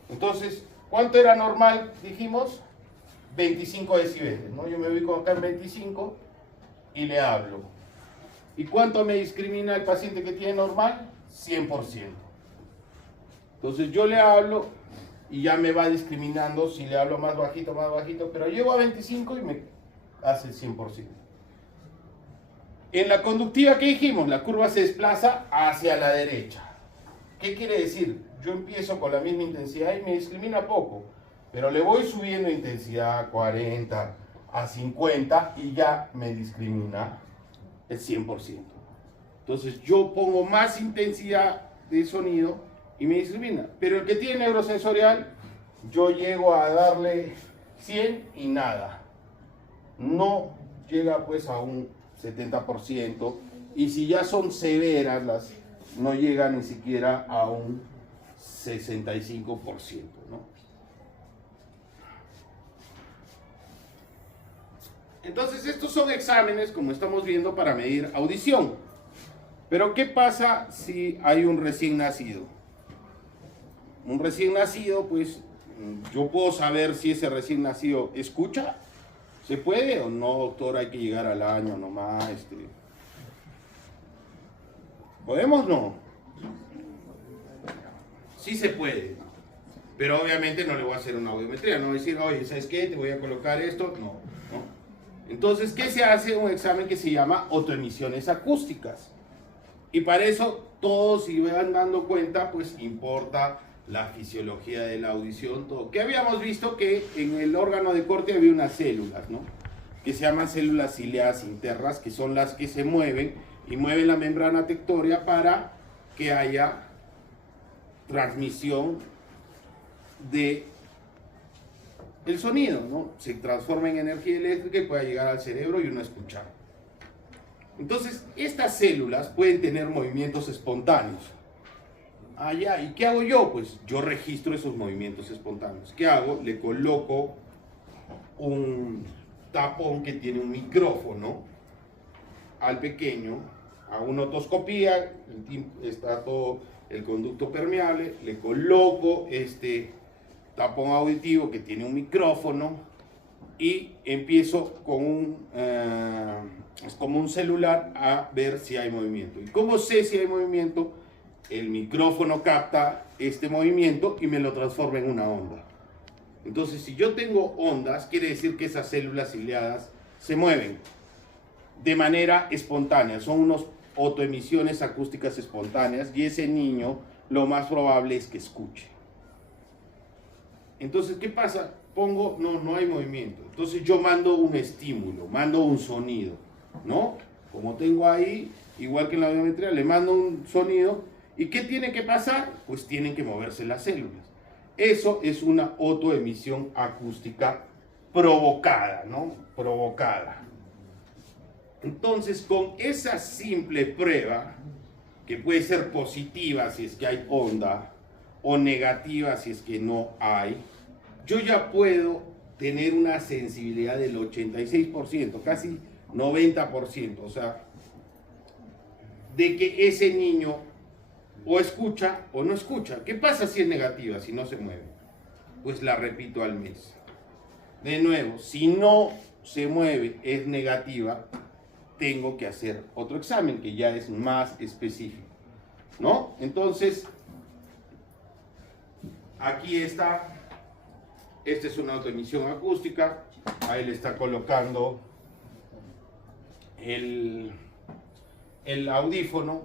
Entonces, ¿cuánto era normal? Dijimos 25 decibeles, ¿no? Yo me ubico acá en 25 y le hablo. ¿Y cuánto me discrimina el paciente que tiene normal? 100%. Entonces yo le hablo y ya me va discriminando si le hablo más bajito, pero llego a 25 y me hace el 100%. En la conductiva, ¿qué dijimos? La curva se desplaza hacia la derecha. ¿Qué quiere decir? Yo empiezo con la misma intensidad y me discrimina poco, pero le voy subiendo intensidad a 40, a 50 y ya me discrimina el 100%. Entonces yo pongo más intensidad de sonido y me discrimina. Pero el que tiene neurosensorial, yo llego a darle 100 y nada. No llega pues a un 70%. Y si ya son severas, no llega ni siquiera a un 65%, ¿no? Entonces estos son exámenes, como estamos viendo, para medir audición. Pero ¿qué pasa si hay un recién nacido? Un recién nacido, pues, yo puedo saber si ese recién nacido escucha. ¿Se puede o no, doctor? Hay que llegar al año nomás. ¿Podemos? No. Sí se puede. Pero obviamente no le voy a hacer una audiometría. No voy a decir, oye, ¿sabes qué? Te voy a colocar esto. No. Entonces, ¿qué se hace? Un examen que se llama autoemisiones acústicas. Y para eso, todos, si van dando cuenta, pues importa la fisiología de la audición, todo. Que habíamos visto que en el órgano de corte había unas células, ¿no? Que se llaman células ciliadas internas, que son las que se mueven y mueven la membrana tectórea para que haya transmisión de el sonido, ¿no? Se transforma en energía eléctrica y pueda llegar al cerebro y uno escuchar. Entonces, estas células pueden tener movimientos espontáneos. Ah, ya, ¿y qué hago yo? Pues yo registro esos movimientos espontáneos. ¿Qué hago? Le coloco un tapón que tiene un micrófono al pequeño, hago una otoscopía, está todo el conducto permeable, le coloco este tapón auditivo que tiene un micrófono y empiezo con es como un celular a ver si hay movimiento. ¿Y cómo sé si hay movimiento? El micrófono capta este movimiento y me lo transforma en una onda. Entonces, si yo tengo ondas, quiere decir que esas células ciliadas se mueven de manera espontánea. Son unas autoemisiones acústicas espontáneas y ese niño lo más probable es que escuche. Entonces, ¿qué pasa? Pongo, no hay movimiento. Entonces yo mando un estímulo, mando un sonido, ¿no? Como tengo ahí, igual que en la audiometría, le mando un sonido. ¿Y qué tiene que pasar? Pues tienen que moverse las células. Eso es una autoemisión acústica provocada, ¿no? Provocada. Entonces, con esa simple prueba, que puede ser positiva si es que hay onda, o negativa si es que no hay, yo ya puedo tener una sensibilidad del 86%, casi 90%, o sea, de que ese niño o escucha o no escucha. ¿Qué pasa si es negativa, si no se mueve? Pues la repito al mes. De nuevo, si no se mueve, es negativa, tengo que hacer otro examen que ya es más específico, ¿no? Entonces, aquí está, esta es una autoemisión acústica, ahí le está colocando el audífono,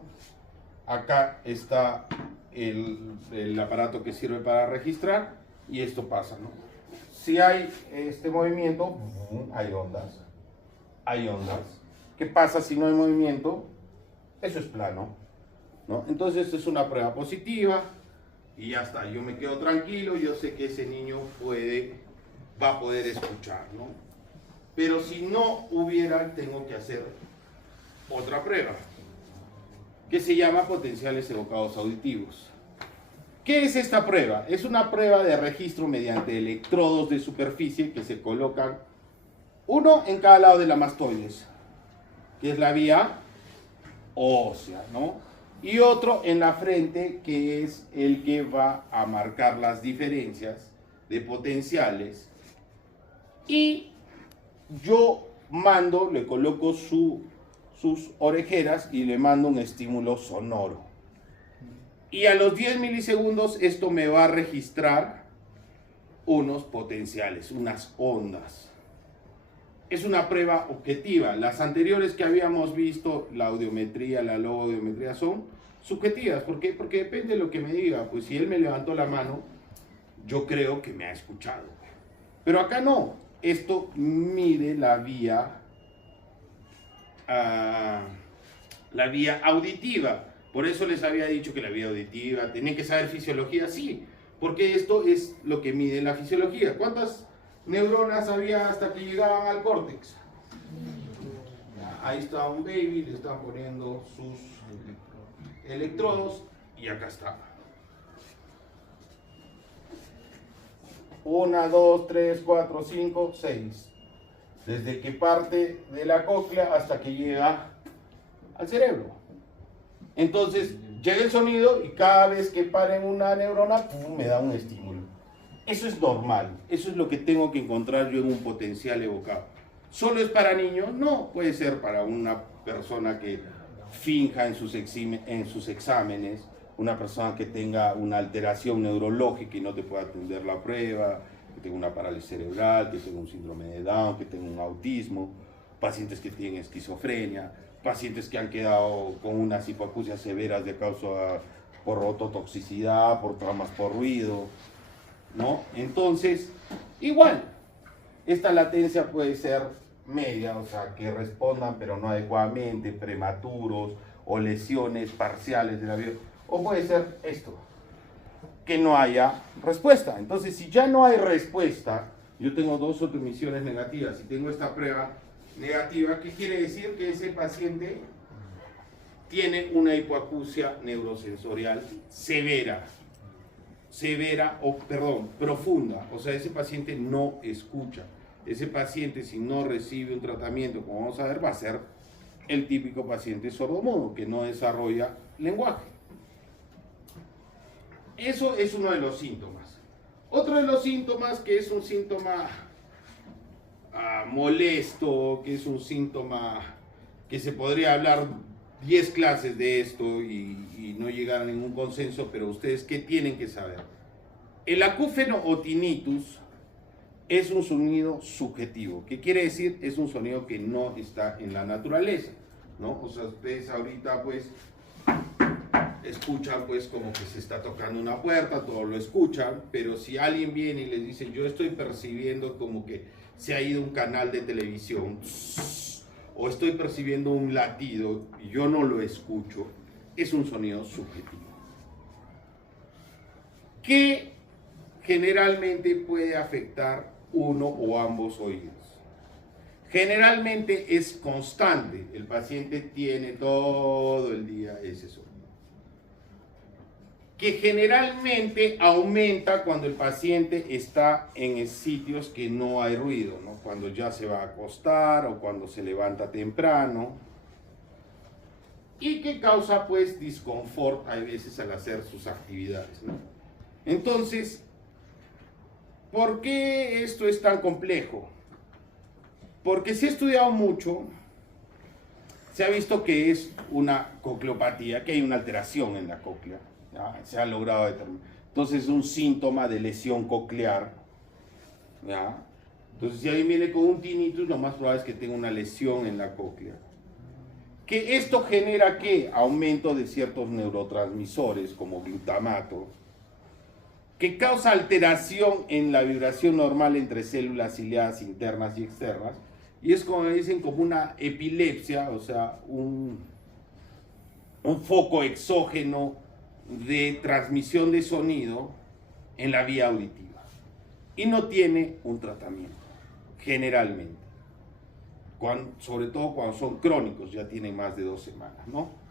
acá está el aparato que sirve para registrar y esto pasa, ¿no? Si hay este movimiento, hay ondas, hay ondas. ¿Qué pasa si no hay movimiento? Eso es plano, ¿no? Entonces esto es una prueba positiva y ya está, yo me quedo tranquilo, yo sé que ese niño va a poder escuchar, ¿no? Pero si no hubiera, tengo que hacer otra prueba, que se llama potenciales evocados auditivos. ¿Qué es esta prueba? Es una prueba de registro mediante electrodos de superficie que se colocan uno en cada lado de la mastoides, que es la vía ósea, ¿no? Y otro en la frente, que es el que va a marcar las diferencias de potenciales. Y yo le coloco sus orejeras y le mando un estímulo sonoro. Y a los 10 milisegundos esto me va a registrar unos potenciales, unas ondas. Es una prueba objetiva. Las anteriores que habíamos visto, la audiometría, la logoaudiometría, son subjetivas. ¿Por qué? Porque depende de lo que me diga. Pues si él me levantó la mano, yo creo que me ha escuchado. Pero acá no. Esto mide la vía auditiva. Por eso les había dicho que la vía auditiva, tienen que saber fisiología, sí, porque esto es lo que mide la fisiología. ¿Cuántas neuronas había hasta que llegaban al córtex? Ahí está un baby, le están poniendo sus electrodos y acá está. 1, 2, 3, 4, 5, 6. Desde que parte de la cóclea hasta que llega al cerebro. Entonces llega el sonido y cada vez que para en una neurona, me da un estímulo. Eso es normal, eso es lo que tengo que encontrar yo en un potencial evocado. ¿Solo es para niños? No, puede ser para una persona que finja en sus exámenes, una persona que tenga una alteración neurológica y no te pueda atender la prueba, que tenga una parálisis cerebral, que tenga un síndrome de Down, que tenga un autismo, pacientes que tienen esquizofrenia, pacientes que han quedado con unas hipoacusias severas de causa por ototoxicidad, por traumas por ruido, ¿no? Entonces, igual, esta latencia puede ser media, o sea, que respondan pero no adecuadamente, prematuros o lesiones parciales de la vida, o puede ser esto, que no haya respuesta. Entonces, si ya no hay respuesta, yo tengo dos autoemisiones negativas y tengo esta prueba negativa, ¿qué quiere decir? Que ese paciente tiene una hipoacusia neurosensorial profunda, o sea, ese paciente no escucha. Ese paciente, si no recibe un tratamiento, como vamos a ver, va a ser el típico paciente sordomudo, que no desarrolla lenguaje. Eso es uno de los síntomas. Otro de los síntomas, que es un síntoma molesto, que es un síntoma que se podría hablar 10 clases de esto y no llegar a ningún consenso, pero ustedes, ¿qué tienen que saber? El acúfeno o tinnitus es un sonido subjetivo. ¿Qué quiere decir? Es un sonido que no está en la naturaleza, ¿no? O sea, ustedes ahorita pues escuchan pues como que se está tocando una puerta, todos lo escuchan, pero si alguien viene y les dice, yo estoy percibiendo como que se ha ido un canal de televisión, o estoy percibiendo un latido y yo no lo escucho, es un sonido subjetivo, que generalmente puede afectar uno o ambos oídos. Generalmente es constante, el paciente tiene todo el día ese sonido, que generalmente aumenta cuando el paciente está en sitios que no hay ruido, ¿no? Cuando ya se va a acostar o cuando se levanta temprano, y que causa pues disconfort a veces al hacer sus actividades, ¿no? Entonces, ¿por qué esto es tan complejo? Porque se ha estudiado mucho, se ha visto que es una cocleopatía, que hay una alteración en la cóclea, ¿ya? Se ha logrado determinar. Entonces es un síntoma de lesión coclear, ¿ya? Entonces si alguien viene con un tinnitus, lo más probable es que tenga una lesión en la cóclea. Que esto genera, ¿qué? Aumento de ciertos neurotransmisores como glutamato, que causa alteración en la vibración normal entre células ciliadas internas y externas, y es como dicen, como una epilepsia, o sea, un foco exógeno de transmisión de sonido en la vía auditiva, y no tiene un tratamiento, generalmente, sobre todo cuando son crónicos, ya tienen más de 2 semanas, ¿no?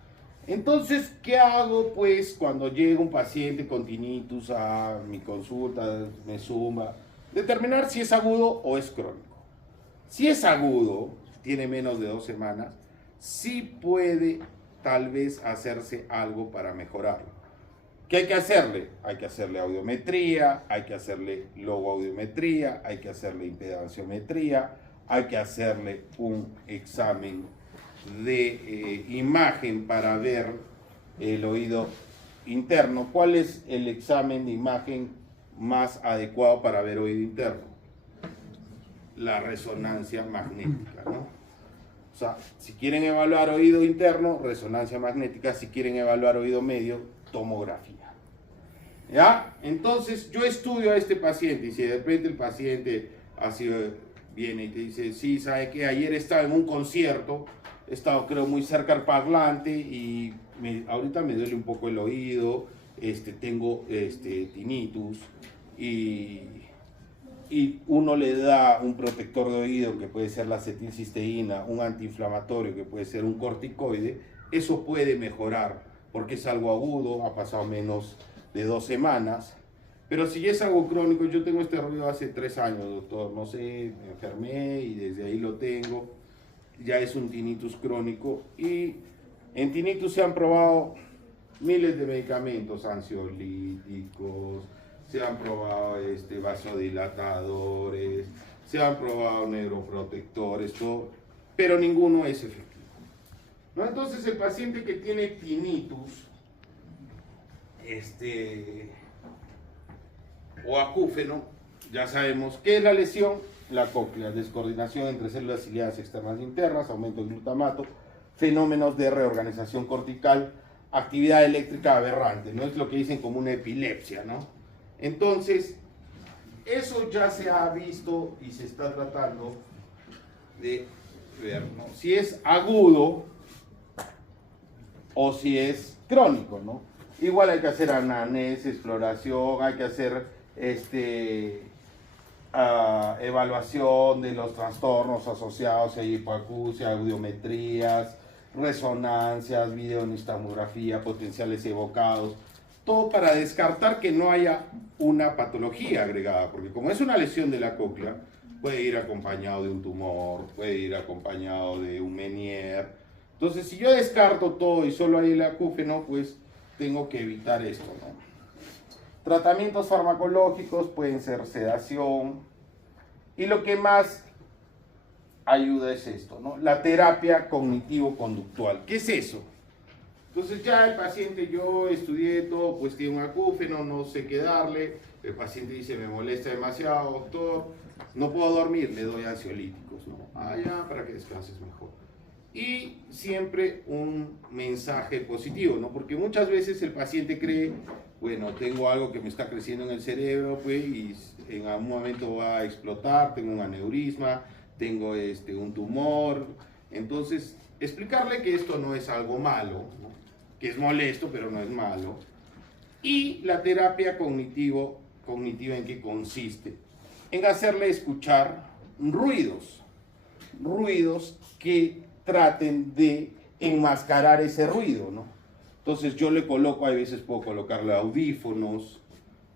Entonces, ¿qué hago pues cuando llega un paciente con tinnitus a mi consulta, me suma? Determinar si es agudo o es crónico. Si es agudo, tiene menos de 2 semanas, sí puede tal vez hacerse algo para mejorarlo. ¿Qué hay que hacerle? Hay que hacerle audiometría, hay que hacerle logoaudiometría, hay que hacerle impedanciometría, hay que hacerle un examen de imagen para ver el oído interno. ¿Cuál es el examen de imagen más adecuado para ver oído interno? La resonancia magnética, ¿no? O sea, si quieren evaluar oído interno, resonancia magnética; si quieren evaluar oído medio, tomografía. ¿Ya? Entonces yo estudio a este paciente, y si de repente el paciente viene y te dice, sí, ¿sabe qué? Ayer estaba en un concierto, he estado creo muy cerca al parlante y ahorita me duele un poco el oído, tengo tinnitus, y uno le da un protector de oído que puede ser la acetilcisteína, un antiinflamatorio que puede ser un corticoide, eso puede mejorar porque es algo agudo, ha pasado menos de 2 semanas. Pero si es algo crónico, yo tengo este ruido hace 3 años, doctor, no sé, me enfermé y desde ahí lo tengo, ya es un tinnitus crónico, y en tinnitus se han probado miles de medicamentos, ansiolíticos, se han probado vasodilatadores, se han probado neuroprotectores, todo, pero ninguno es efectivo, ¿no? Entonces el paciente que tiene tinnitus, o acúfeno, ya sabemos qué es la lesión: la cóclea, descoordinación entre células ciliadas externas e internas, aumento de glutamato, fenómenos de reorganización cortical, actividad eléctrica aberrante, ¿no? Es lo que dicen como una epilepsia, ¿no? Entonces, eso ya se ha visto y se está tratando de ver, ¿no? Si es agudo o si es crónico, ¿no? Igual hay que hacer anamnesis, exploración, hay que hacer evaluación de los trastornos asociados a hipoacusia, audiometrías, resonancias, videonistamografía, potenciales evocados, todo para descartar que no haya una patología agregada, porque como es una lesión de la cóclea, puede ir acompañado de un tumor, puede ir acompañado de un Meniere. Entonces, si yo descarto todo y solo hay el acúfeno, pues tengo que evitar esto, ¿no? Tratamientos farmacológicos pueden ser sedación, y lo que más ayuda es esto, ¿no? La terapia cognitivo-conductual. ¿Qué es eso? Entonces ya el paciente, yo estudié todo, pues tiene un acúfeno, no sé qué darle, el paciente dice, me molesta demasiado, doctor, no puedo dormir, le doy ansiolíticos, ¿no? Ah, ya, para que descanses mejor. y siempre un mensaje positivo, ¿no? Porque muchas veces el paciente cree, bueno, tengo algo que me está creciendo en el cerebro, pues, y en algún momento va a explotar, tengo un aneurisma, tengo un tumor. Entonces, explicarle que esto no es algo malo, ¿no? Que es molesto, pero no es malo. Y la terapia cognitiva, ¿en qué consiste? En hacerle escuchar ruidos que traten de enmascarar ese ruido, ¿no? Entonces yo le coloco, a veces puedo colocarle audífonos,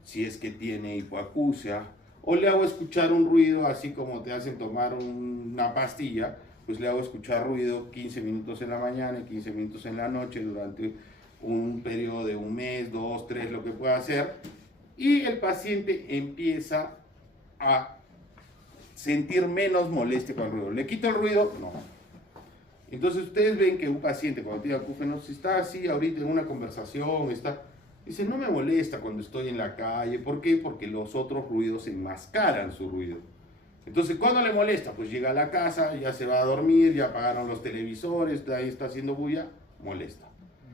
si es que tiene hipoacusia, o le hago escuchar un ruido, así como te hacen tomar una pastilla, pues le hago escuchar ruido 15 minutos en la mañana y 15 minutos en la noche durante un periodo de un mes, 2, 3, lo que pueda hacer, y el paciente empieza a sentir menos molestia con el ruido. ¿Le quito el ruido? No. Entonces ustedes ven que un paciente cuando tiene acúfenos, si está así ahorita en una conversación, dice, no me molesta cuando estoy en la calle. ¿Por qué? Porque los otros ruidos enmascaran su ruido. Entonces, ¿cuándo le molesta? Pues llega a la casa, ya se va a dormir, ya apagaron los televisores, ahí está haciendo bulla, molesta.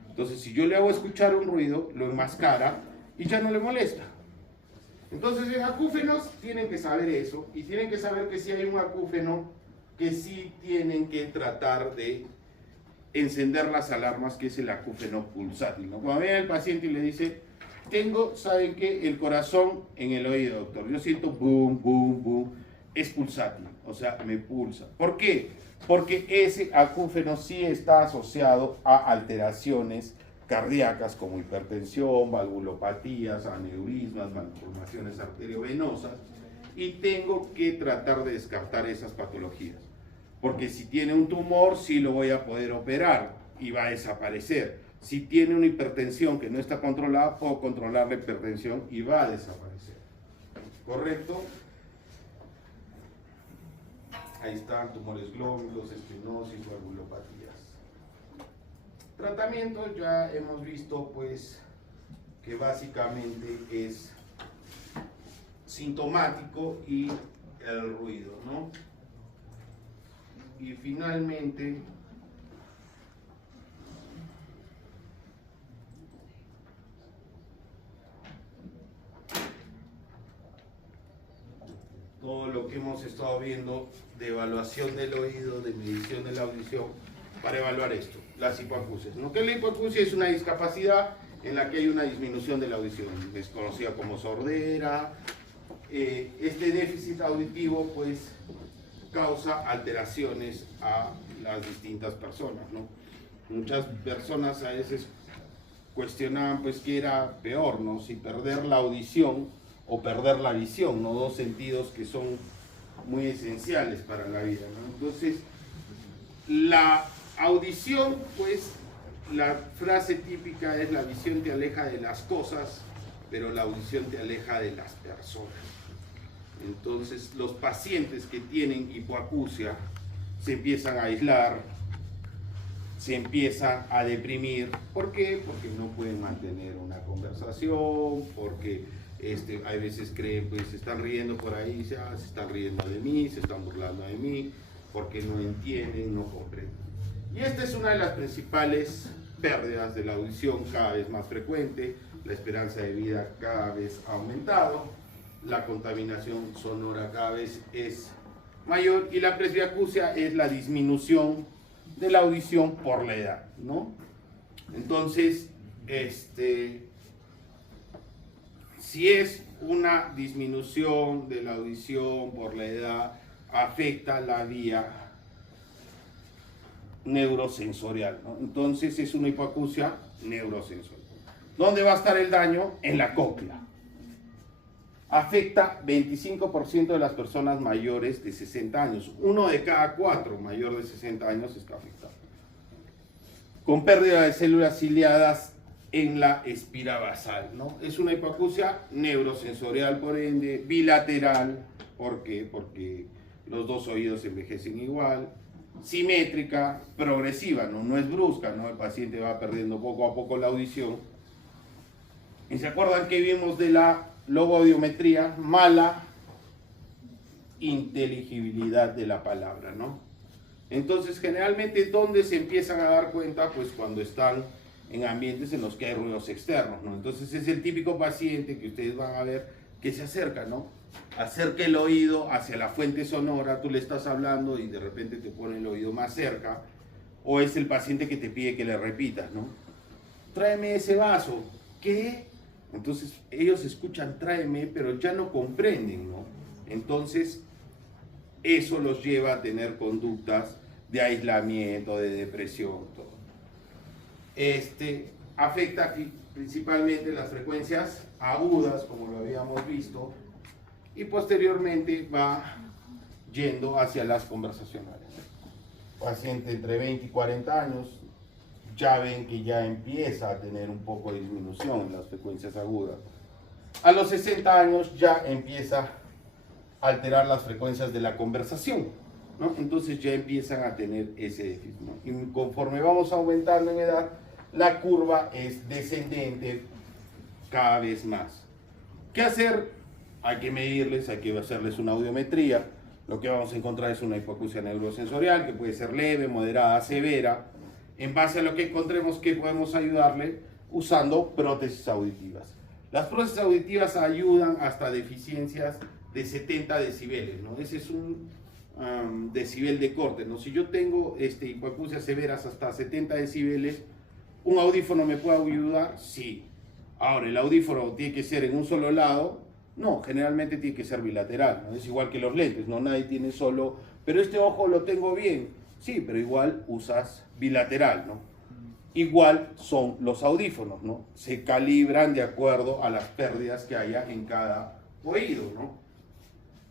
Entonces, si yo le hago escuchar un ruido, lo enmascara y ya no le molesta. Entonces, en acúfenos tienen que saber eso, y tienen que saber que si hay un acúfeno, que sí tienen que tratar de encender las alarmas, que es el acúfeno pulsátil, ¿no? Cuando viene el paciente y le dice, ¿saben qué? El corazón en el oído, doctor. Yo siento boom, boom, boom. Es pulsátil, o sea, me pulsa. ¿Por qué? Porque ese acúfeno sí está asociado a alteraciones cardíacas como hipertensión, valvulopatías, aneurismas, malformaciones arteriovenosas, y tengo que tratar de descartar esas patologías. Porque si tiene un tumor, sí lo voy a poder operar y va a desaparecer. Si tiene una hipertensión que no está controlada, puedo controlar la hipertensión y va a desaparecer. ¿Correcto? Ahí están tumores glóbulos, estenosis, valvulopatías. Tratamiento, ya hemos visto pues que básicamente es sintomático y el ruido, ¿no? Y finalmente, todo lo que hemos estado viendo de evaluación del oído, de medición de la audición, para evaluar esto, las hipoacusias, ¿no? Que la hipoacusia es una discapacidad en la que hay una disminución de la audición, es conocida como sordera. Este déficit auditivo pues causa alteraciones a las distintas personas, ¿no? Muchas personas a veces cuestionaban pues qué era peor, ¿no? Si perder la audición o perder la visión, ¿no? Dos sentidos que son muy esenciales para la vida, ¿no? Entonces, la audición, pues, la frase típica es: la visión te aleja de las cosas, pero la audición te aleja de las personas. Entonces, los pacientes que tienen hipoacusia se empiezan a aislar, se empiezan a deprimir. ¿Por qué? Porque no pueden mantener una conversación, porque hay veces creen, pues se están riendo por ahí, dicen, se están riendo de mí, se están burlando de mí, porque no entienden, no comprenden. Y esta es una de las principales pérdidas de la audición, cada vez más frecuente. La esperanza de vida cada vez ha aumentado, la contaminación sonora cada vez es mayor, y la presbiacusia es la disminución de la audición por la edad, ¿no? Entonces, si es una disminución de la audición por la edad, afecta la vía neurosensorial, ¿no? Entonces es una hipoacusia neurosensorial. ¿Dónde va a estar el daño? En la cóclea. Afecta 25% de las personas mayores de 60 años. 1 de cada 4 mayor de 60 años está afectado. Con pérdida de células ciliadas en la espira basal, ¿no? Es una hipoacusia neurosensorial, por ende, bilateral. ¿Por qué? Porque los dos oídos envejecen igual. Simétrica, progresiva, ¿no? No es brusca, ¿no? El paciente va perdiendo poco a poco la audición. ¿Y se acuerdan que vimos de la logoaudiometría? Mala inteligibilidad de la palabra, ¿no? Entonces, generalmente, ¿dónde se empiezan a dar cuenta? Pues cuando están en ambientes en los que hay ruidos externos, ¿no? Entonces, es el típico paciente que ustedes van a ver que se acerca, ¿no? Acerca el oído hacia la fuente sonora, tú le estás hablando y de repente te pone el oído más cerca, o es el paciente que te pide que le repitas, ¿no? Tráeme ese vaso. ¿Qué? Entonces, ellos escuchan tráeme, pero ya no comprenden, ¿no? Entonces, eso los lleva a tener conductas de aislamiento, de depresión, todo. Afecta principalmente las frecuencias agudas, como lo habíamos visto, y posteriormente va yendo hacia las conversacionales. Paciente entre 20 y 40 años, ya ven que ya empieza a tener un poco de disminución en las frecuencias agudas. A los 60 años ya empieza a alterar las frecuencias de la conversación, ¿no? Entonces ya empiezan a tener ese déficit, ¿no? Y conforme vamos aumentando en edad, la curva es descendente cada vez más. ¿Qué hacer? Hay que medirles, hay que hacerles una audiometría. Lo que vamos a encontrar es una hipoacusia neurosensorial, que puede ser leve, moderada, severa. En base a lo que encontremos, que podemos ayudarle usando prótesis auditivas. Las prótesis auditivas ayudan hasta deficiencias de 70 decibeles, ¿no? Ese es un decibel de corte, ¿no? Si yo tengo hipoacusias severas hasta 70 decibeles, ¿un audífono me puede ayudar? Sí. Ahora, ¿el audífono tiene que ser en un solo lado? No, generalmente tiene que ser bilateral, ¿no? Es igual que los lentes, ¿no? Nadie tiene solo, pero este ojo lo tengo bien. Sí, pero igual usas bilateral, ¿no? Igual son los audífonos, ¿no? Se calibran de acuerdo a las pérdidas que haya en cada oído, ¿no?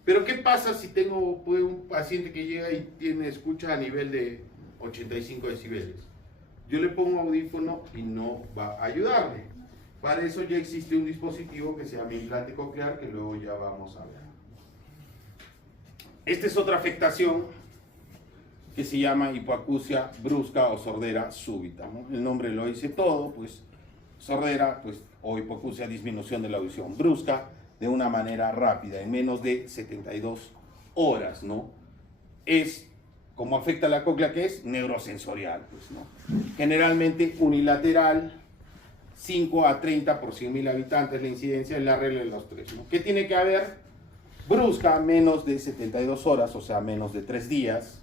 Pero ¿qué pasa si tengo un paciente que llega y escucha a nivel de 85 decibeles? Yo le pongo un audífono y no va a ayudarle. Para eso ya existe un dispositivo que se llama implante coclear, que luego ya vamos a ver. Esta es otra afectación que se llama hipoacusia brusca o sordera súbita, ¿no? El nombre lo dice todo, pues sordera, pues, o hipoacusia, disminución de la audición brusca, de una manera rápida, en menos de 72 horas, ¿no? Es, como afecta la cóclea, que es neurosensorial, pues, ¿no? Generalmente unilateral, 5 a 30 por 100.000 habitantes, la incidencia es la regla de los tres, ¿no? ¿Qué tiene que haber? Brusca, menos de 72 horas, o sea, menos de 3 días,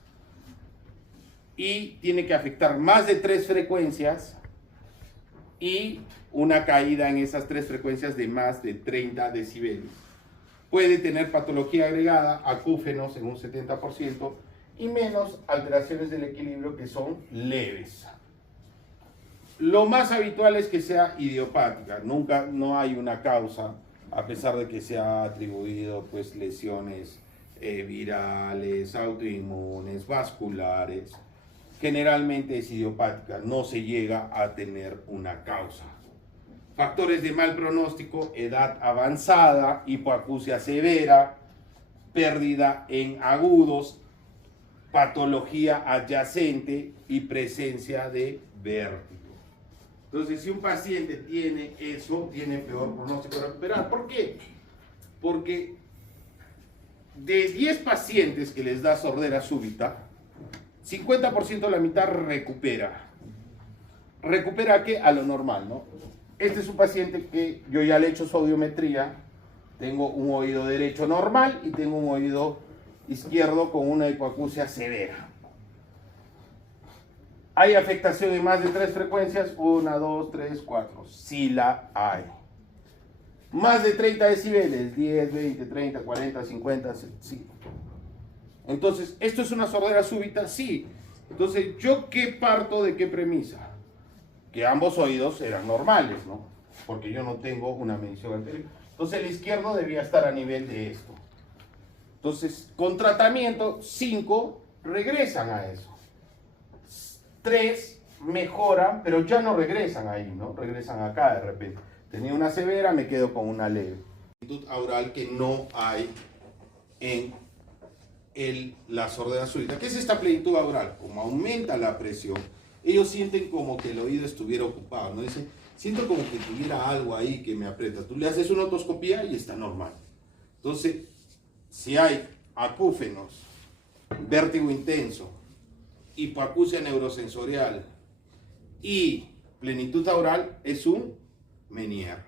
y tiene que afectar más de 3 frecuencias, y una caída en esas 3 frecuencias de más de 30 decibeles. Puede tener patología agregada, acúfenos en un 70%, y menos alteraciones del equilibrio que son leves. Lo más habitual es que sea idiopática, no hay una causa, a pesar de que se ha atribuido pues lesiones virales, autoinmunes, vasculares. Generalmente es idiopática, no se llega a tener una causa. Factores de mal pronóstico: edad avanzada, hipoacusia severa, pérdida en agudos, patología adyacente y presencia de vértigo. Entonces, si un paciente tiene eso, tiene peor pronóstico de recuperar. ¿Por qué? Porque de 10 pacientes que les da sordera súbita, 50%, la mitad recupera. ¿Recupera qué? A lo normal, ¿no? Este es un paciente que yo ya le he hecho su audiometría. Tengo un oído derecho normal y tengo un oído izquierdo con una hipoacusia severa. ¿Hay afectación en más de 3 frecuencias? 1, 2, 3, 4. Sí la hay. Más de 30 decibeles, 10, 20, 30, 40, 50, sí. Entonces, ¿esto es una sordera súbita? Sí. Entonces, ¿yo qué parto de qué premisa? Que ambos oídos eran normales, ¿no? Porque yo no tengo una medición anterior. Entonces, el izquierdo debía estar a nivel de esto. Entonces, con tratamiento, 5 regresan a eso. 3 mejoran, pero ya no regresan ahí, ¿no? Regresan acá de repente. Tenía una severa, me quedo con una leve. Plenitud aural que no hay en la sordera súbita. ¿Qué es esta plenitud aural? Como aumenta la presión, ellos sienten como que el oído estuviera ocupado, ¿no? Dicen, siento como que tuviera algo ahí que me aprieta. Tú le haces una otoscopía y está normal. Entonces, si hay acúfenos, vértigo intenso, hipoacusia neurosensorial y plenitud aural, es un Meniere.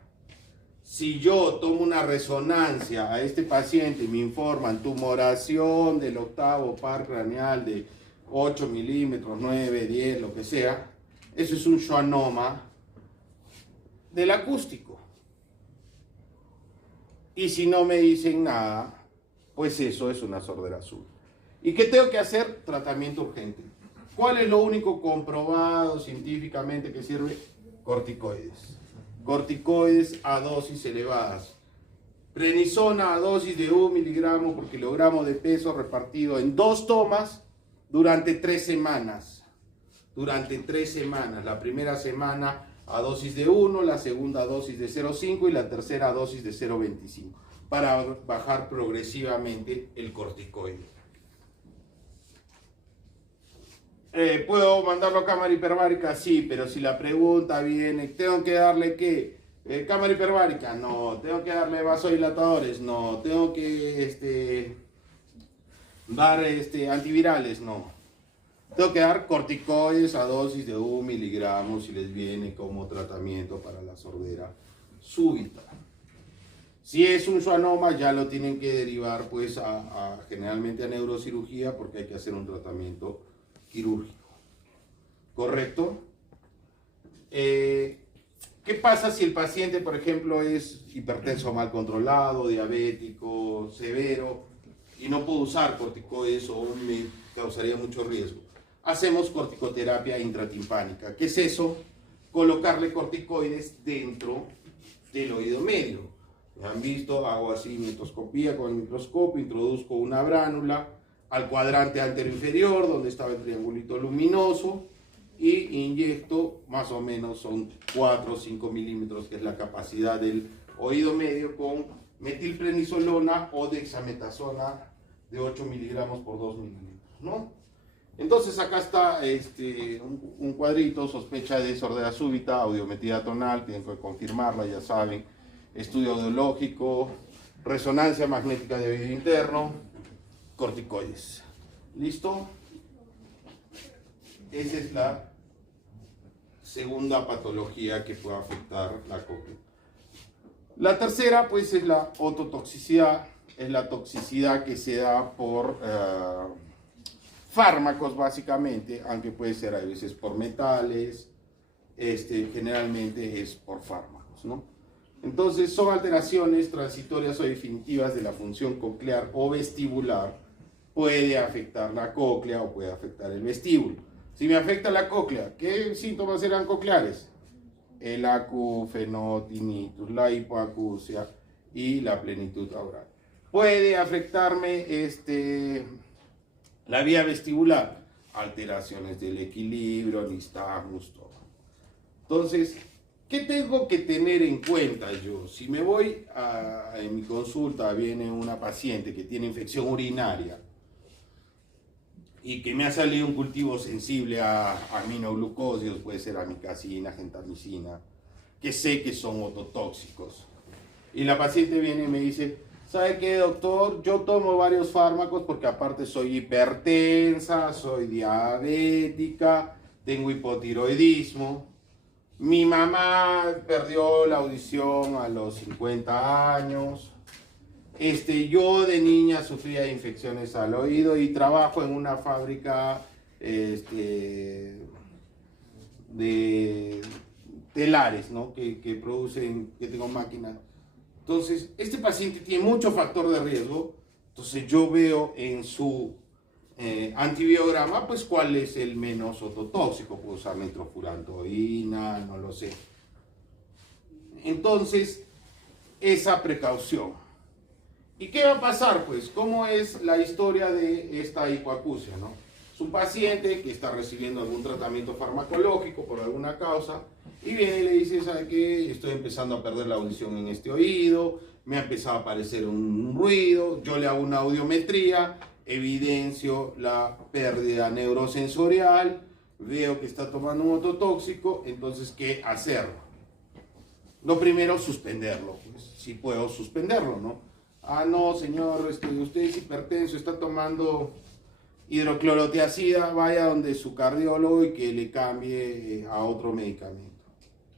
Si yo tomo una resonancia a este paciente y me informan tumoración del octavo par craneal de 8 milímetros, 9, 10, lo que sea, eso es un schwannoma del acústico. Y si no me dicen nada, pues eso es una sordera azul. ¿Y qué tengo que hacer? Tratamiento urgente. ¿Cuál es lo único comprobado científicamente que sirve? Corticoides. Corticoides a dosis elevadas. Prednisona a dosis de 1 miligramo por kilogramo de peso repartido en 2 tomas durante 3 semanas. Durante 3 semanas. La primera semana a dosis de 1, la segunda dosis de 0,5 y la tercera dosis de 0,25 para bajar progresivamente el corticoide. ¿Puedo mandarlo a cámara hiperbárica? Sí, pero si la pregunta viene, ¿tengo que darle qué? ¿Cámara hiperbárica? No. ¿Tengo que darle vasodilatadores? No. ¿Tengo que dar antivirales? No. Tengo que dar corticoides a dosis de 1 miligramo si les viene como tratamiento para la sordera súbita. Si es un schwannoma, ya lo tienen que derivar pues generalmente a neurocirugía porque hay que hacer un tratamiento quirúrgico. ¿Correcto? ¿Qué pasa si el paciente, por ejemplo, es hipertenso mal controlado, diabético, severo, y no puedo usar corticoides o me causaría mucho riesgo? Hacemos corticoterapia intratimpánica. ¿Qué es eso? Colocarle corticoides dentro del oído medio. ¿Han visto? Hago así mitoscopía con el microscopio, introduzco una bránula al cuadrante anteroinferior donde estaba el triangulito luminoso y inyecto, más o menos son 4 o 5 milímetros, que es la capacidad del oído medio, con metilprednisolona o dexametasona de 8 miligramos por 2 mililitros, ¿no? Entonces acá está un cuadrito, sospecha de sordera súbita, audiometría tonal, tienen que confirmarla, ya saben, estudio audiológico, resonancia magnética de oído interno, corticoides. ¿Listo? Esa es la segunda patología que puede afectar la cóclea. La tercera, pues, es la ototoxicidad, es la toxicidad que se da por fármacos básicamente, aunque puede ser a veces por metales, generalmente es por fármacos, ¿no? Entonces son alteraciones transitorias o definitivas de la función coclear o vestibular. Puede afectar la cóclea o puede afectar el vestíbulo. Si me afecta la cóclea, ¿qué síntomas serán cocleares? El acufenotinitis, la hipoacusia y la plenitud aural. Puede afectarme la vía vestibular, alteraciones del equilibrio, nistagmus, todo. Entonces, ¿qué tengo que tener en cuenta yo? Si me voy en mi consulta, viene una paciente que tiene infección urinaria y que me ha salido un cultivo sensible a aminoglucósidos, puede ser amicacina, gentamicina, que sé que son ototóxicos. Y la paciente viene y me dice, ¿sabe qué, doctor? Yo tomo varios fármacos porque aparte soy hipertensa, soy diabética, tengo hipotiroidismo. Mi mamá perdió la audición a los 50 años. Yo de niña sufría infecciones al oído y trabajo en una fábrica de telares, ¿no? que producen, que tengo máquinas. Entonces, este paciente tiene mucho factor de riesgo. Entonces, yo veo en su antibiograma, pues, cuál es el menos ototóxico. Puedo usar nitrofurantoína, no lo sé. Entonces, esa precaución. ¿Y qué va a pasar, pues? ¿Cómo es la historia de esta hipoacusia, no? Es un paciente que está recibiendo algún tratamiento farmacológico por alguna causa y viene y le dice, ¿sabe qué? Estoy empezando a perder la audición en este oído, me ha empezado a aparecer un ruido, yo le hago una audiometría, evidencio la pérdida neurosensorial, veo que está tomando un ototóxico, entonces, ¿qué hacer? Lo primero, suspenderlo, pues, si puedo suspenderlo, ¿no? Ah, no, señor, usted es hipertenso, está tomando hidroclorotiazida, vaya donde su cardiólogo y que le cambie a otro medicamento.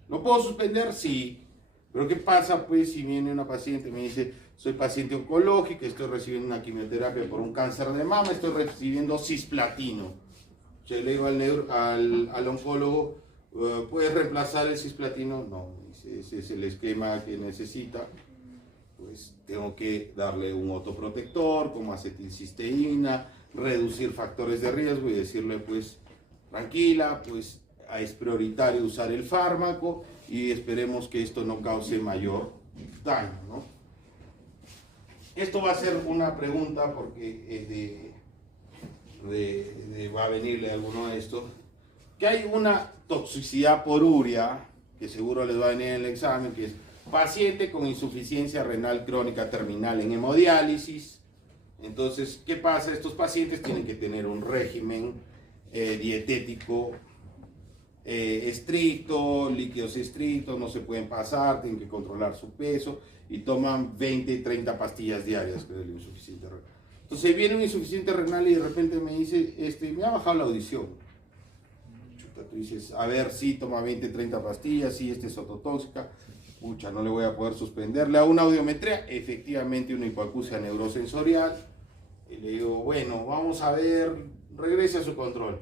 ¿Lo puedo suspender? Sí. Pero ¿qué pasa pues si viene una paciente y me dice, soy paciente oncológica, estoy recibiendo una quimioterapia por un cáncer de mama, estoy recibiendo cisplatino? Yo le digo al oncólogo, ¿puedes reemplazar el cisplatino? No, ese es el esquema que necesita. Pues tengo que darle un otoprotector como acetilcisteína, reducir factores de riesgo y decirle pues tranquila, pues es prioritario usar el fármaco y esperemos que esto no cause mayor daño, ¿no? Esto va a ser una pregunta porque va a venirle alguno de estos, que hay una toxicidad por urea, que seguro les va a venir en el examen, que es paciente con insuficiencia renal crónica terminal en hemodiálisis. Entonces, ¿qué pasa? Estos pacientes tienen que tener un régimen dietético estricto, líquidos estrictos, no se pueden pasar, tienen que controlar su peso y toman 20 y 30 pastillas diarias, que es el insuficiente renal. Entonces viene un insuficiente renal y de repente me dice, me ha bajado la audición. Chuta, tú dices, a ver, sí, toma 20, 30 pastillas, sí, es ototóxica, pucha, no le voy a poder suspender. Le hago una audiometría, efectivamente una hipoacusia neurosensorial, y le digo, bueno, vamos a ver, regrese a su control.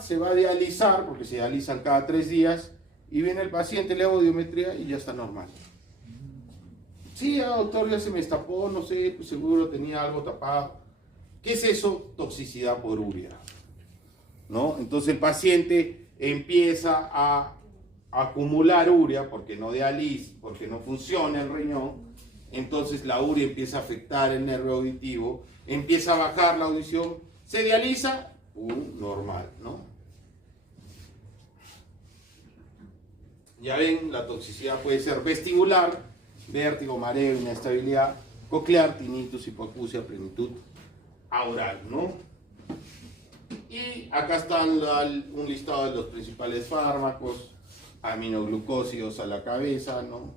Se va a dializar, porque se dializan cada 3 días, y viene el paciente, le hago audiometría y ya está normal. Sí, doctor, ya se me destapó, no sé, pues seguro tenía algo tapado. ¿Qué es eso? Toxicidad por urea, ¿no? Entonces el paciente empieza a acumular urea porque no dializa, porque no funciona el riñón. Entonces la urea empieza a afectar el nervio auditivo, empieza a bajar la audición, se dializa, normal, ¿no? Ya ven, la toxicidad puede ser vestibular, vértigo, mareo, inestabilidad, coclear, tinnitus, hipoacusia, plenitud aural, ¿no? Y acá están un listado de los principales fármacos, aminoglucósidos a la cabeza, ¿no?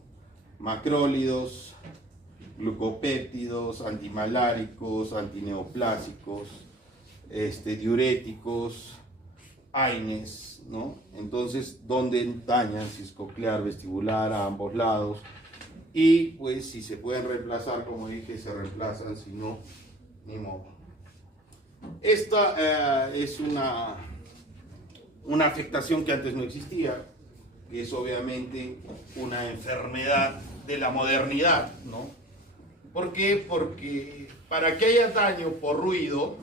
Macrólidos, glucopéptidos, antimaláricos, antineoplásicos, diuréticos, AINES, ¿no? Entonces, ¿dónde dañan? Si es coclear, vestibular, a ambos lados. Y pues si se pueden reemplazar, como dije, se reemplazan, si no, ni modo. Esta es una afectación que antes no existía, que es obviamente una enfermedad de la modernidad, ¿no? ¿Por qué? Porque para que haya daño por ruido,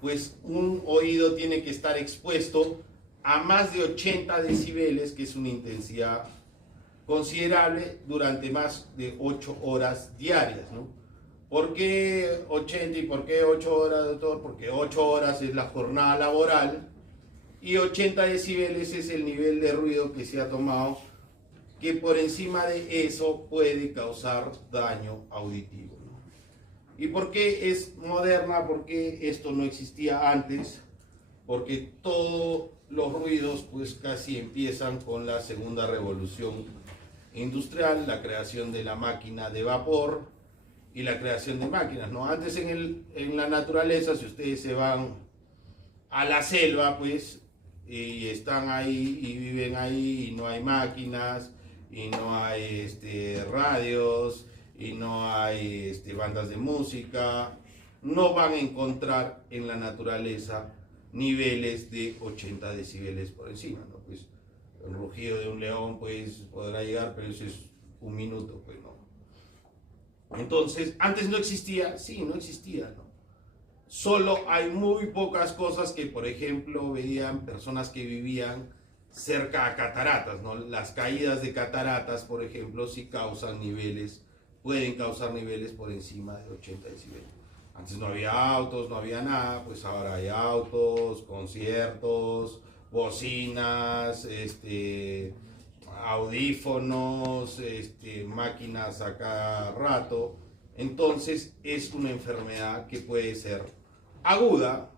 pues un oído tiene que estar expuesto a más de 80 decibeles, que es una intensidad considerable durante más de 8 horas diarias, ¿no? ¿Por qué 80 y por qué 8 horas, doctor? Porque 8 horas es la jornada laboral y 80 decibeles es el nivel de ruido que se ha tomado, que por encima de eso puede causar daño auditivo, ¿no? ¿Y por qué es moderna? ¿Por qué esto no existía antes? Porque todos los ruidos pues casi empiezan con la segunda revolución industrial, la creación de la máquina de vapor y la creación de máquinas, ¿no? Antes en la naturaleza, si ustedes se van a la selva, pues, y están ahí y viven ahí y no hay máquinas y no hay radios y no hay bandas de música, no van a encontrar en la naturaleza niveles de 80 decibeles por encima, ¿no? Pues el rugido de un león pues podrá llegar, pero eso es un minuto, pues no. Entonces, antes no existía, sí, no existía, ¿no? Solo hay muy pocas cosas que, por ejemplo, veían personas que vivían cerca a cataratas, ¿no? Las caídas de cataratas, por ejemplo, sí causan niveles, pueden causar niveles por encima de 80 decibeles. Antes no había autos, no había nada, pues ahora hay autos, conciertos, bocinas, audífonos, máquinas a cada rato. Entonces es una enfermedad que puede ser aguda,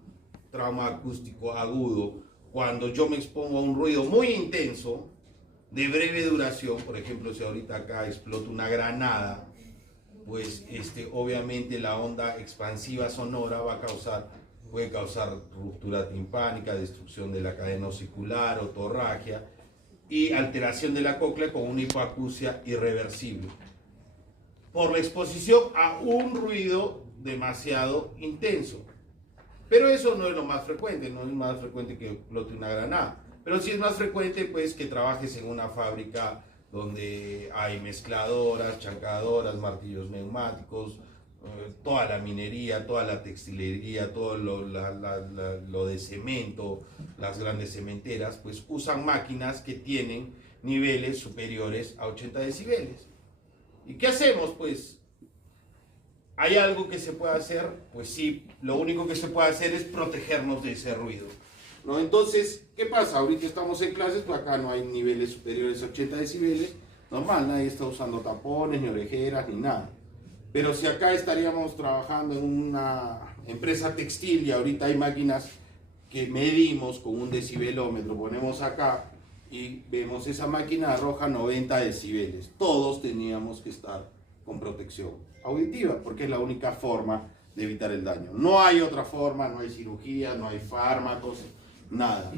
trauma acústico agudo, cuando yo me expongo a un ruido muy intenso, de breve duración. Por ejemplo, si ahorita acá explota una granada, pues obviamente la onda expansiva sonora va a causar puede causar ruptura timpánica, destrucción de la cadena osicular, otorragia y alteración de la cóclea con una hipoacusia irreversible por la exposición a un ruido demasiado intenso. Pero eso no es lo más frecuente, no es más frecuente que explote una granada. Pero sí es más frecuente pues que trabajes en una fábrica donde hay mezcladoras, chancadoras, martillos neumáticos, toda la minería, toda la textilería, todo lo de cemento, las grandes cementeras, pues usan máquinas que tienen niveles superiores a 80 decibeles. ¿Y qué hacemos? Pues, ¿hay algo que se puede hacer? Pues sí, lo único que se puede hacer es protegernos de ese ruido, ¿no? Entonces, ¿qué pasa? Ahorita estamos en clases, pues acá no hay niveles superiores a 80 decibeles, normal, nadie está usando tapones, ni orejeras, ni nada. Pero si acá estaríamos trabajando en una empresa textil y ahorita hay máquinas que medimos con un decibelómetro, ponemos acá y vemos esa máquina arroja 90 decibeles. Todos teníamos que estar con protección auditiva porque es la única forma de evitar el daño. No hay otra forma, no hay cirugía, no hay fármacos, nada.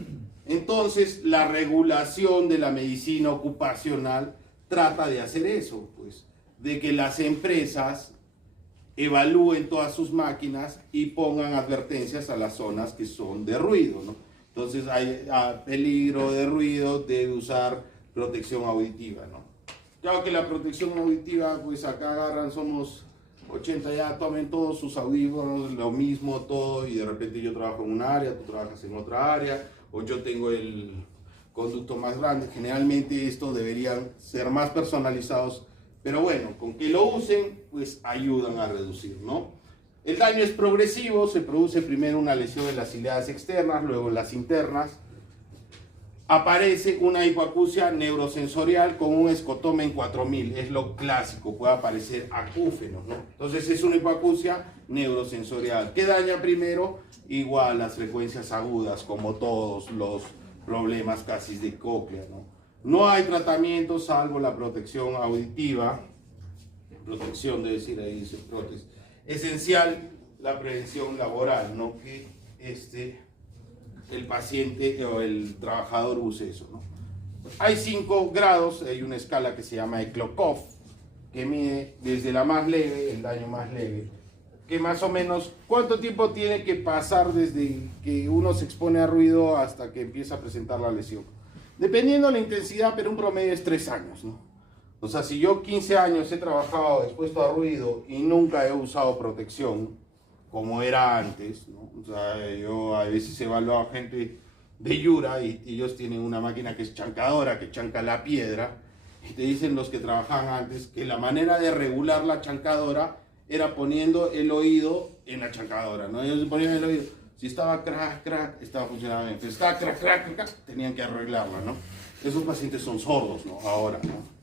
Entonces la regulación de la medicina ocupacional trata de hacer eso, pues, de que las empresas evalúen todas sus máquinas y pongan advertencias a las zonas que son de ruido, ¿no? Entonces hay peligro de ruido, debe usar protección auditiva, ¿no? Claro que la protección auditiva, pues acá agarran, somos 80 ya, tomen todos sus audífonos, lo mismo todo, y de repente yo trabajo en un área, tú trabajas en otra área, o yo tengo el conducto más grande. Generalmente esto deberían ser más personalizados, pero bueno, con que lo usen, pues ayudan a reducir, ¿no? El daño es progresivo, se produce primero una lesión en las ciliadas externas, luego en las internas. Aparece una hipoacusia neurosensorial con un escotoma en 4000, es lo clásico, puede aparecer acúfeno, ¿no? Entonces es una hipoacusia neurosensorial. ¿Qué daña primero? Igual las frecuencias agudas, como todos los problemas casi de cóclea, ¿no? No hay tratamiento salvo la protección auditiva, protección debe decir ahí, dice prótesis. Esencial la prevención laboral, no que el paciente o el trabajador use eso, ¿no? Hay 5 grados, hay una escala que se llama Eklokov, que mide desde la más leve, el daño más leve, que más o menos cuánto tiempo tiene que pasar desde que uno se expone a ruido hasta que empieza a presentar la lesión. Dependiendo de la intensidad, pero un promedio es 3 años, ¿no? O sea, si yo 15 años he trabajado expuesto a ruido y nunca he usado protección, como era antes, ¿no? O sea, yo a veces evalúo a gente de Yura y ellos tienen una máquina que es chancadora, que chanca la piedra, y te dicen los que trabajaban antes que la manera de regular la chancadora era poniendo el oído en la chancadora, ¿no? Ellos ponían el oído, si estaba crack, crack, estaba funcionando bien, pero estaba crack, crack, crack, tenían que arreglarla, ¿no? Esos pacientes son sordos, ¿no? Ahora, ¿no?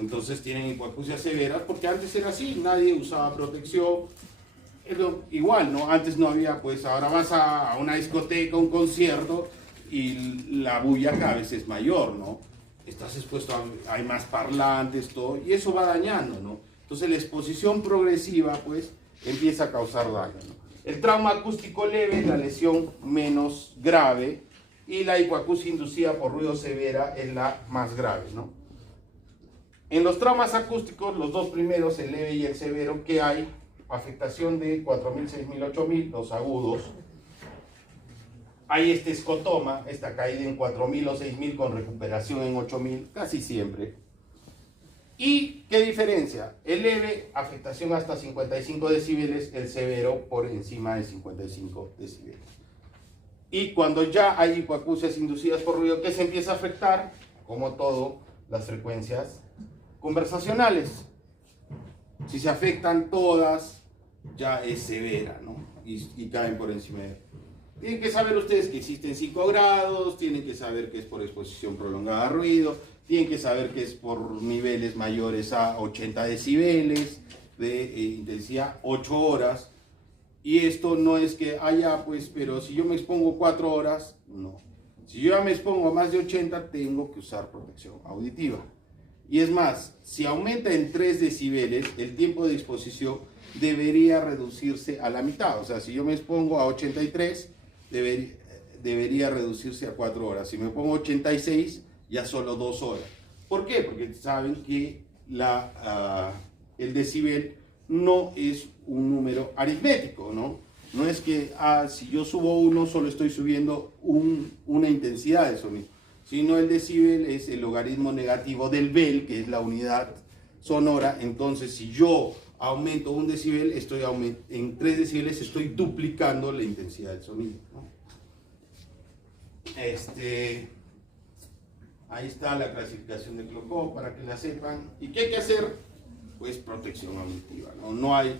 Entonces tienen hipoacusias severas porque antes era así, nadie usaba protección. Igual, ¿no? Antes no había, pues ahora vas a una discoteca, un concierto y la bulla cada vez es mayor, ¿no? Estás expuesto hay más parlantes, todo, y eso va dañando, ¿no? Entonces la exposición progresiva, pues, empieza a causar daño, ¿no? El trauma acústico leve es la lesión menos grave y la hipoacusia inducida por ruido severa es la más grave, ¿no? En los traumas acústicos, los dos primeros, el leve y el severo, ¿qué hay? Afectación de 4000, 6000, 8000, los agudos. Hay este escotoma, esta caída en 4000 o 6000 con recuperación en 8000, casi siempre. ¿Y qué diferencia? El leve, afectación hasta 55 decibeles, el severo por encima de 55 decibeles. Y cuando ya hay hipoacusias inducidas por ruido, ¿qué se empieza a afectar? Como todo, las frecuencias conversacionales. Si se afectan todas, ya es severa, ¿no? Y caen por encima de... Tienen que saber ustedes que existen 5 grados, tienen que saber que es por exposición prolongada a ruido, tienen que saber que es por niveles mayores a 80 decibeles de intensidad, 8 horas. Y esto no es que haya, pues, pero si yo me expongo 4 horas, no. Si yo ya me expongo a más de 80, tengo que usar protección auditiva. Y es más, si aumenta en 3 decibeles, el tiempo de exposición debería reducirse a la mitad. O sea, si yo me expongo a 83, debería reducirse a 4 horas. Si me pongo 86, ya solo 2 horas. ¿Por qué? Porque saben que el decibel no es un número aritmético, ¿no? No es que si yo subo 1, solo estoy subiendo una intensidad de sonido, sino el decibel es el logaritmo negativo del bel, que es la unidad sonora. Entonces, si yo aumento 1 decibel, en 3 decibeles estoy duplicando la intensidad del sonido, ¿no? Ahí está la clasificación de Klokov para que la sepan. ¿Y qué hay que hacer? Pues protección auditiva, ¿no? No hay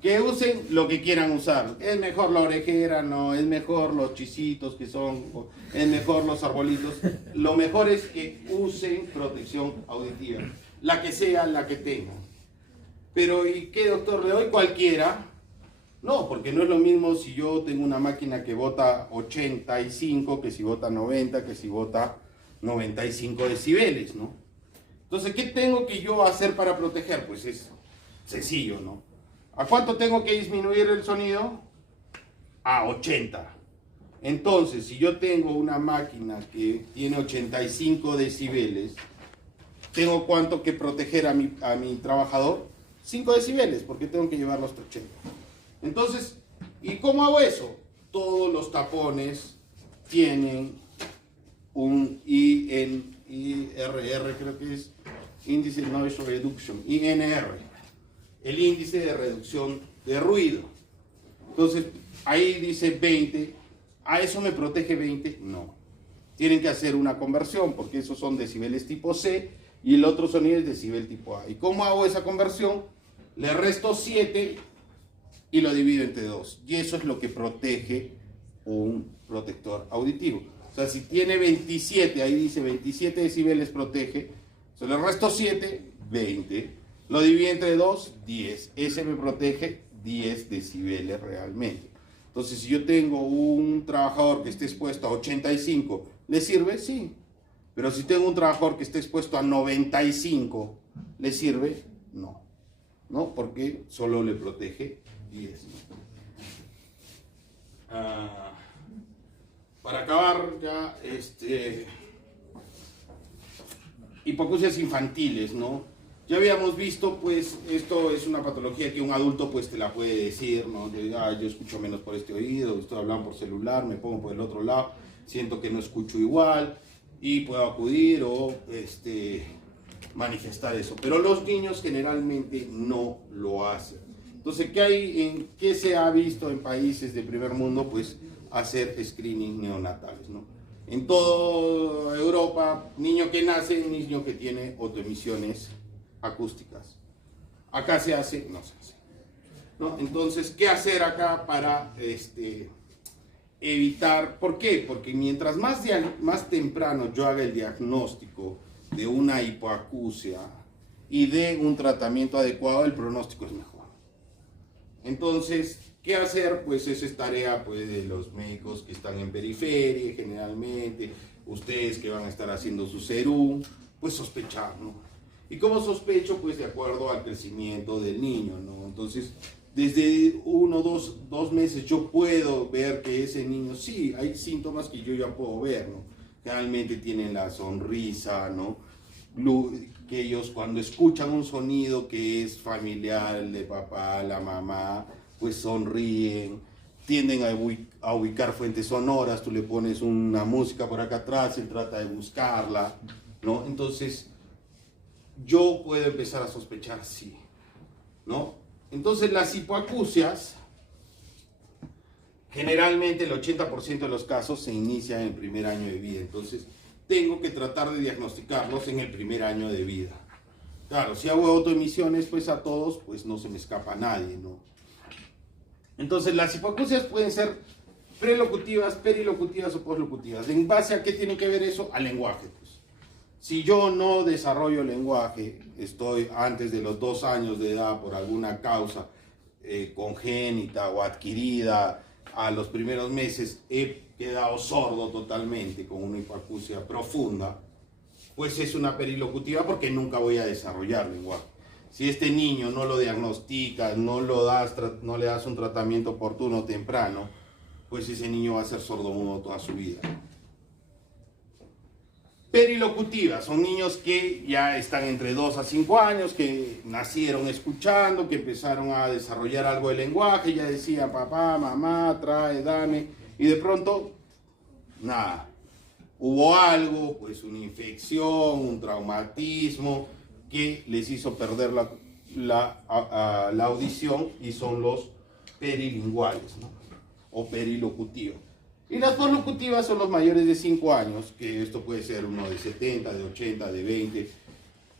que usen lo que quieran usar. Es mejor la orejera, no, es mejor los chisitos que son, es mejor los arbolitos. Lo mejor es que usen protección auditiva, la que sea, la que tengan. Pero ¿y qué, doctor? ¿Le doy cualquiera? No, porque no es lo mismo si yo tengo una máquina que bota 85, que si bota 90, que si bota 95 decibeles, ¿no? Entonces, ¿qué tengo que yo hacer para proteger? Pues es sencillo, ¿no? ¿A cuánto tengo que disminuir el sonido? A 80. Entonces, si yo tengo una máquina que tiene 85 decibeles, ¿tengo cuánto que proteger a mi trabajador? 5 decibeles, porque tengo que llevarlo hasta 80. Entonces, ¿y cómo hago eso? Todos los tapones tienen un IRR, creo que es Índice Noise Reduction, INR, el índice de reducción de ruido. Entonces, ahí dice 20, ¿a eso me protege 20? No. Tienen que hacer una conversión, porque esos son decibeles tipo C y el otro sonido es decibel tipo A. ¿Y cómo hago esa conversión? Le resto 7 y lo divido entre 2. Y eso es lo que protege un protector auditivo. O sea, si tiene 27, ahí dice 27 decibeles protege, se le resto 7, 20. Lo divido entre 2, 10. Ese me protege 10 decibeles realmente. Entonces, si yo tengo un trabajador que esté expuesto a 85, ¿le sirve? Sí. Pero si tengo un trabajador que esté expuesto a 95, ¿le sirve? No. ¿No? Porque solo le protege 10. Para acabar ya, hipoacusias infantiles, ¿no? Ya habíamos visto, pues, esto es una patología que un adulto, pues, te la puede decir, ¿no? Yo escucho menos por este oído, estoy hablando por celular, me pongo por el otro lado, siento que no escucho igual, y puedo acudir o, manifestar eso. Pero los niños generalmente no lo hacen. Entonces, ¿qué se ha visto en países de primer mundo? Pues, hacer screening neonatales, ¿no? En toda Europa, niño que nace, niño que tiene autoemisiones acústicas. Acá se hace, no se hace, ¿no? Entonces, ¿qué hacer acá para evitar? ¿Por qué? Porque mientras más temprano yo haga el diagnóstico de una hipoacusia y de un tratamiento adecuado, el pronóstico es mejor. Entonces, ¿qué hacer? Pues esa es tarea, pues, de los médicos que están en periferia, generalmente, ustedes que van a estar haciendo su serum, pues sospechar, ¿no? ¿Y cómo sospecho? Pues de acuerdo al crecimiento del niño, ¿no? Entonces, desde 1 o 2 meses yo puedo ver que ese niño, sí, hay síntomas que yo ya puedo ver, ¿no? Generalmente tienen la sonrisa, ¿no? Que ellos cuando escuchan un sonido que es familiar, el de papá, la mamá, pues sonríen, tienden a ubicar fuentes sonoras, tú le pones una música por acá atrás, él trata de buscarla, ¿no? Entonces, yo puedo empezar a sospechar, sí, ¿no? Entonces, las hipoacusias, generalmente el 80% de los casos se inician en el primer año de vida, entonces tengo que tratar de diagnosticarlos en el primer año de vida. Claro, si hago autoemisiones, pues a todos, pues no se me escapa a nadie, ¿no? Entonces, las hipoacusias pueden ser prelocutivas, perilocutivas o poslocutivas. ¿En base a qué tiene que ver eso? Al lenguaje, pues. Si yo no desarrollo lenguaje, estoy antes de los 2 años de edad por alguna causa congénita o adquirida, a los primeros meses he quedado sordo totalmente con una hipoacusia profunda, pues es una perilocutiva porque nunca voy a desarrollar lenguaje. Si este niño no lo diagnosticas, no le das un tratamiento oportuno temprano, pues ese niño va a ser sordomudo toda su vida. Perilocutivas son niños que ya están entre 2 a 5 años, que nacieron escuchando, que empezaron a desarrollar algo de lenguaje, ya decían papá, mamá, trae, dame, y de pronto, nada. Hubo algo, pues una infección, un traumatismo, que les hizo perder la audición, y son los perilinguales, ¿no? O perilocutivos. Y las poslocutivas son los mayores de 5 años, que esto puede ser uno de 70, de 80, de 20,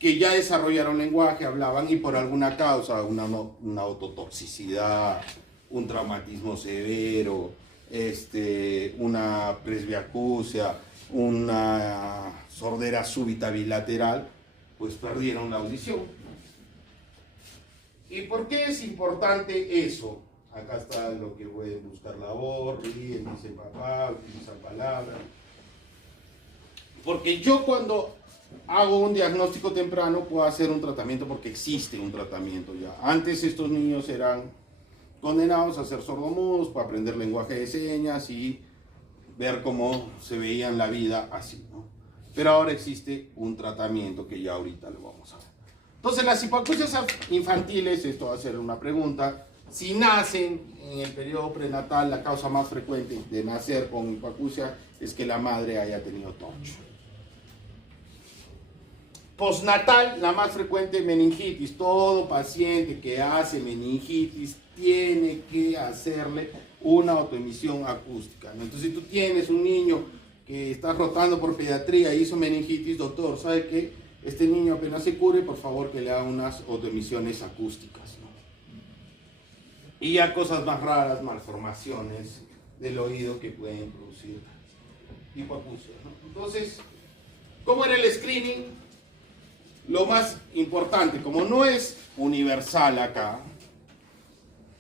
que ya desarrollaron lenguaje, hablaban y por alguna causa, una autotoxicidad, un traumatismo severo, una presbiacusia, una sordera súbita bilateral, pues perdieron la audición. ¿Y por qué es importante eso? Acá está lo que pueden buscar labor, ríen, dicen papá, utilizan palabras. Porque yo cuando hago un diagnóstico temprano puedo hacer un tratamiento porque existe un tratamiento ya. Antes estos niños eran condenados a ser sordomudos para aprender lenguaje de señas y ver cómo se veían la vida así, ¿no? Pero ahora existe un tratamiento que ya ahorita lo vamos a ver. Entonces las hipoacusias infantiles, esto va a ser una pregunta. Si nacen en el periodo prenatal, la causa más frecuente de nacer con hipoacusia es que la madre haya tenido tocho. Postnatal, la más frecuente, meningitis. Todo paciente que hace meningitis tiene que hacerle una autoemisión acústica, ¿no? Entonces, si tú tienes un niño que está rotando por pediatría y hizo meningitis, doctor, ¿sabe qué? Este niño apenas se cure, por favor que le haga unas autoemisiones acústicas, ¿no? Y ya cosas más raras, malformaciones del oído que pueden producir hipoacusia, ¿no? Entonces, ¿cómo era el screening? Lo más importante, como no es universal acá,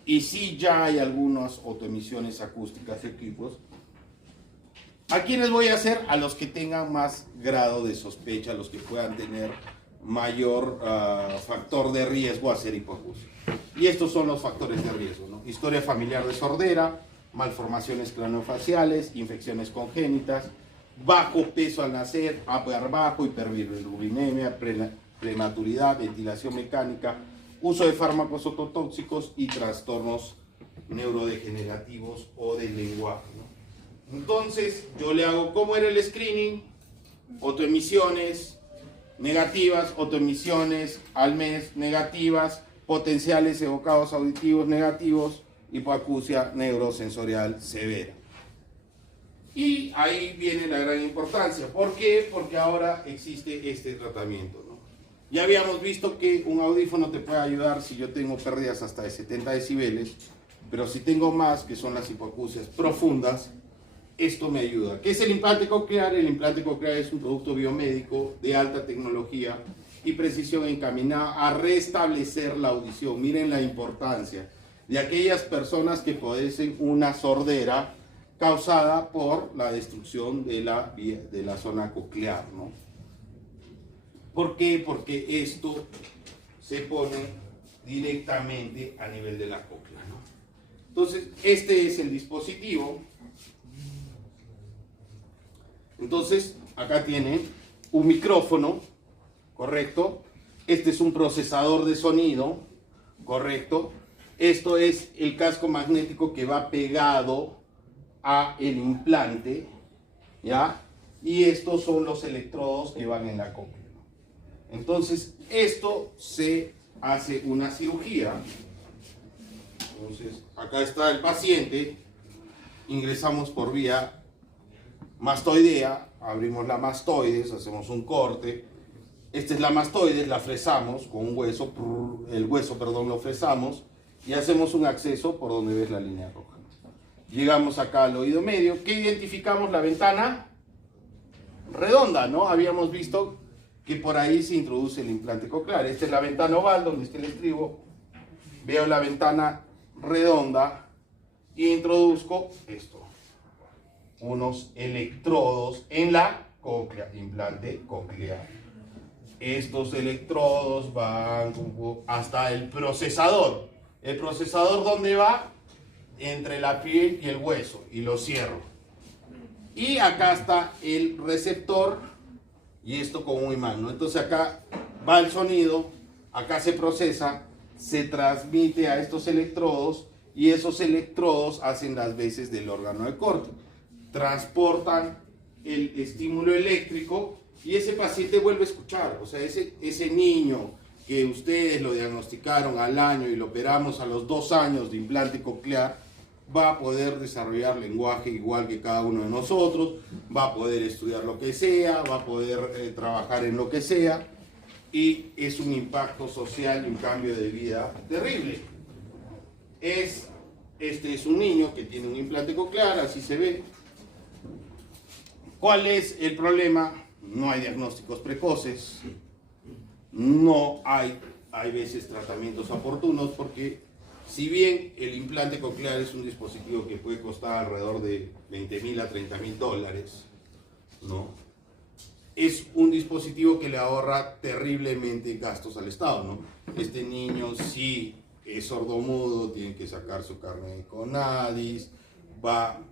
y sí ya hay algunas autoemisiones acústicas equipos, ¿a quiénes voy a hacer? A los que tengan más grado de sospecha, a los que puedan tener mayor factor de riesgo a ser hipoacusia. Y estos son los factores de riesgo, ¿no? Historia familiar de sordera, malformaciones craneofaciales, infecciones congénitas, bajo peso al nacer, APR bajo, hiperbilirubinemia, prematuridad, ventilación mecánica, uso de fármacos ototóxicos y trastornos neurodegenerativos o del lenguaje, ¿no? Entonces, yo le hago, ¿cómo era el screening? Autoemisiones negativas, autoemisiones al mes negativas, potenciales evocados auditivos negativos, hipoacusia neurosensorial severa. Y ahí viene la gran importancia. ¿Por qué? Porque ahora existe este tratamiento, ¿no? Ya habíamos visto que un audífono te puede ayudar si yo tengo pérdidas hasta de 70 decibeles, pero si tengo más, que son las hipoacusias profundas, esto me ayuda. ¿Qué es el implante coclear? El implante coclear es un producto biomédico de alta tecnología y precisión encaminada a restablecer la audición. Miren la importancia de aquellas personas que padecen una sordera causada por la destrucción de la zona coclear, ¿no? ¿Por qué? Porque esto se pone directamente a nivel de la cóclea, ¿no? Entonces, este es el dispositivo. Entonces, acá tienen un micrófono, ¿correcto? Este es un procesador de sonido, ¿correcto? Esto es el casco magnético que va pegado a el implante, ¿ya? Y estos son los electrodos que van en la cóclea, ¿no? Entonces, esto se hace una cirugía. Entonces, acá está el paciente, ingresamos por vía mastoidea, abrimos la mastoides, hacemos un corte. Esta es la mastoides, la fresamos con un hueso, el hueso, perdón, lo fresamos y hacemos un acceso por donde ves la línea roja. Llegamos acá al oído medio. ¿Qué identificamos? La ventana redonda, ¿no? Habíamos visto que por ahí se introduce el implante coclear. Esta es la ventana oval donde está el estribo. Veo la ventana redonda y introduzco esto, unos electrodos en la cóclea, implante coclear. Estos electrodos van hasta el procesador. ¿El procesador dónde va? Entre la piel y el hueso, y lo cierro. Y acá está el receptor, y esto con un imán, ¿no? Entonces acá va el sonido, acá se procesa, se transmite a estos electrodos, y esos electrodos hacen las veces del órgano de corte. Transportan el estímulo eléctrico y ese paciente vuelve a escuchar. O sea, ese niño que ustedes lo diagnosticaron al año y lo operamos a los 2 años de implante coclear, va a poder desarrollar lenguaje igual que cada uno de nosotros, va a poder estudiar lo que sea, va a poder trabajar en lo que sea, y es un impacto social y un cambio de vida terrible. Este es un niño que tiene un implante coclear, así se ve. ¿Cuál es el problema? No hay diagnósticos precoces, no hay veces tratamientos oportunos, porque si bien el implante coclear es un dispositivo que puede costar alrededor de $20,000 a $30,000, ¿no? Es un dispositivo que le ahorra terriblemente gastos al Estado, ¿no? Este niño, si es sordomudo, tiene que sacar su carnet de CONADIS,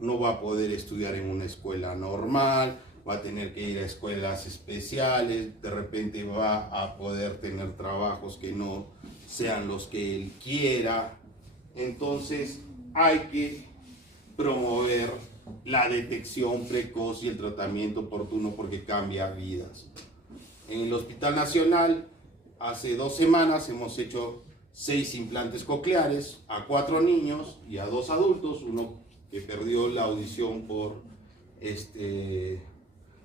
no va a poder estudiar en una escuela normal, va a tener que ir a escuelas especiales, de repente va a poder tener trabajos que no sean los que él quiera. Entonces hay que promover la detección precoz y el tratamiento oportuno, porque cambia vidas. En el Hospital Nacional, hace 2 semanas hemos hecho 6 implantes cocleares a 4 niños y a 2 adultos, uno que perdió la audición por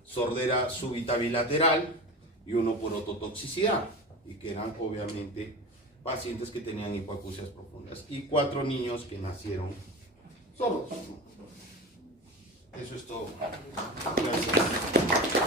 sordera súbita bilateral y uno por ototoxicidad, y que eran obviamente pacientes que tenían hipoacusias profundas, y 4 niños que nacieron sordos. Eso es todo. Gracias.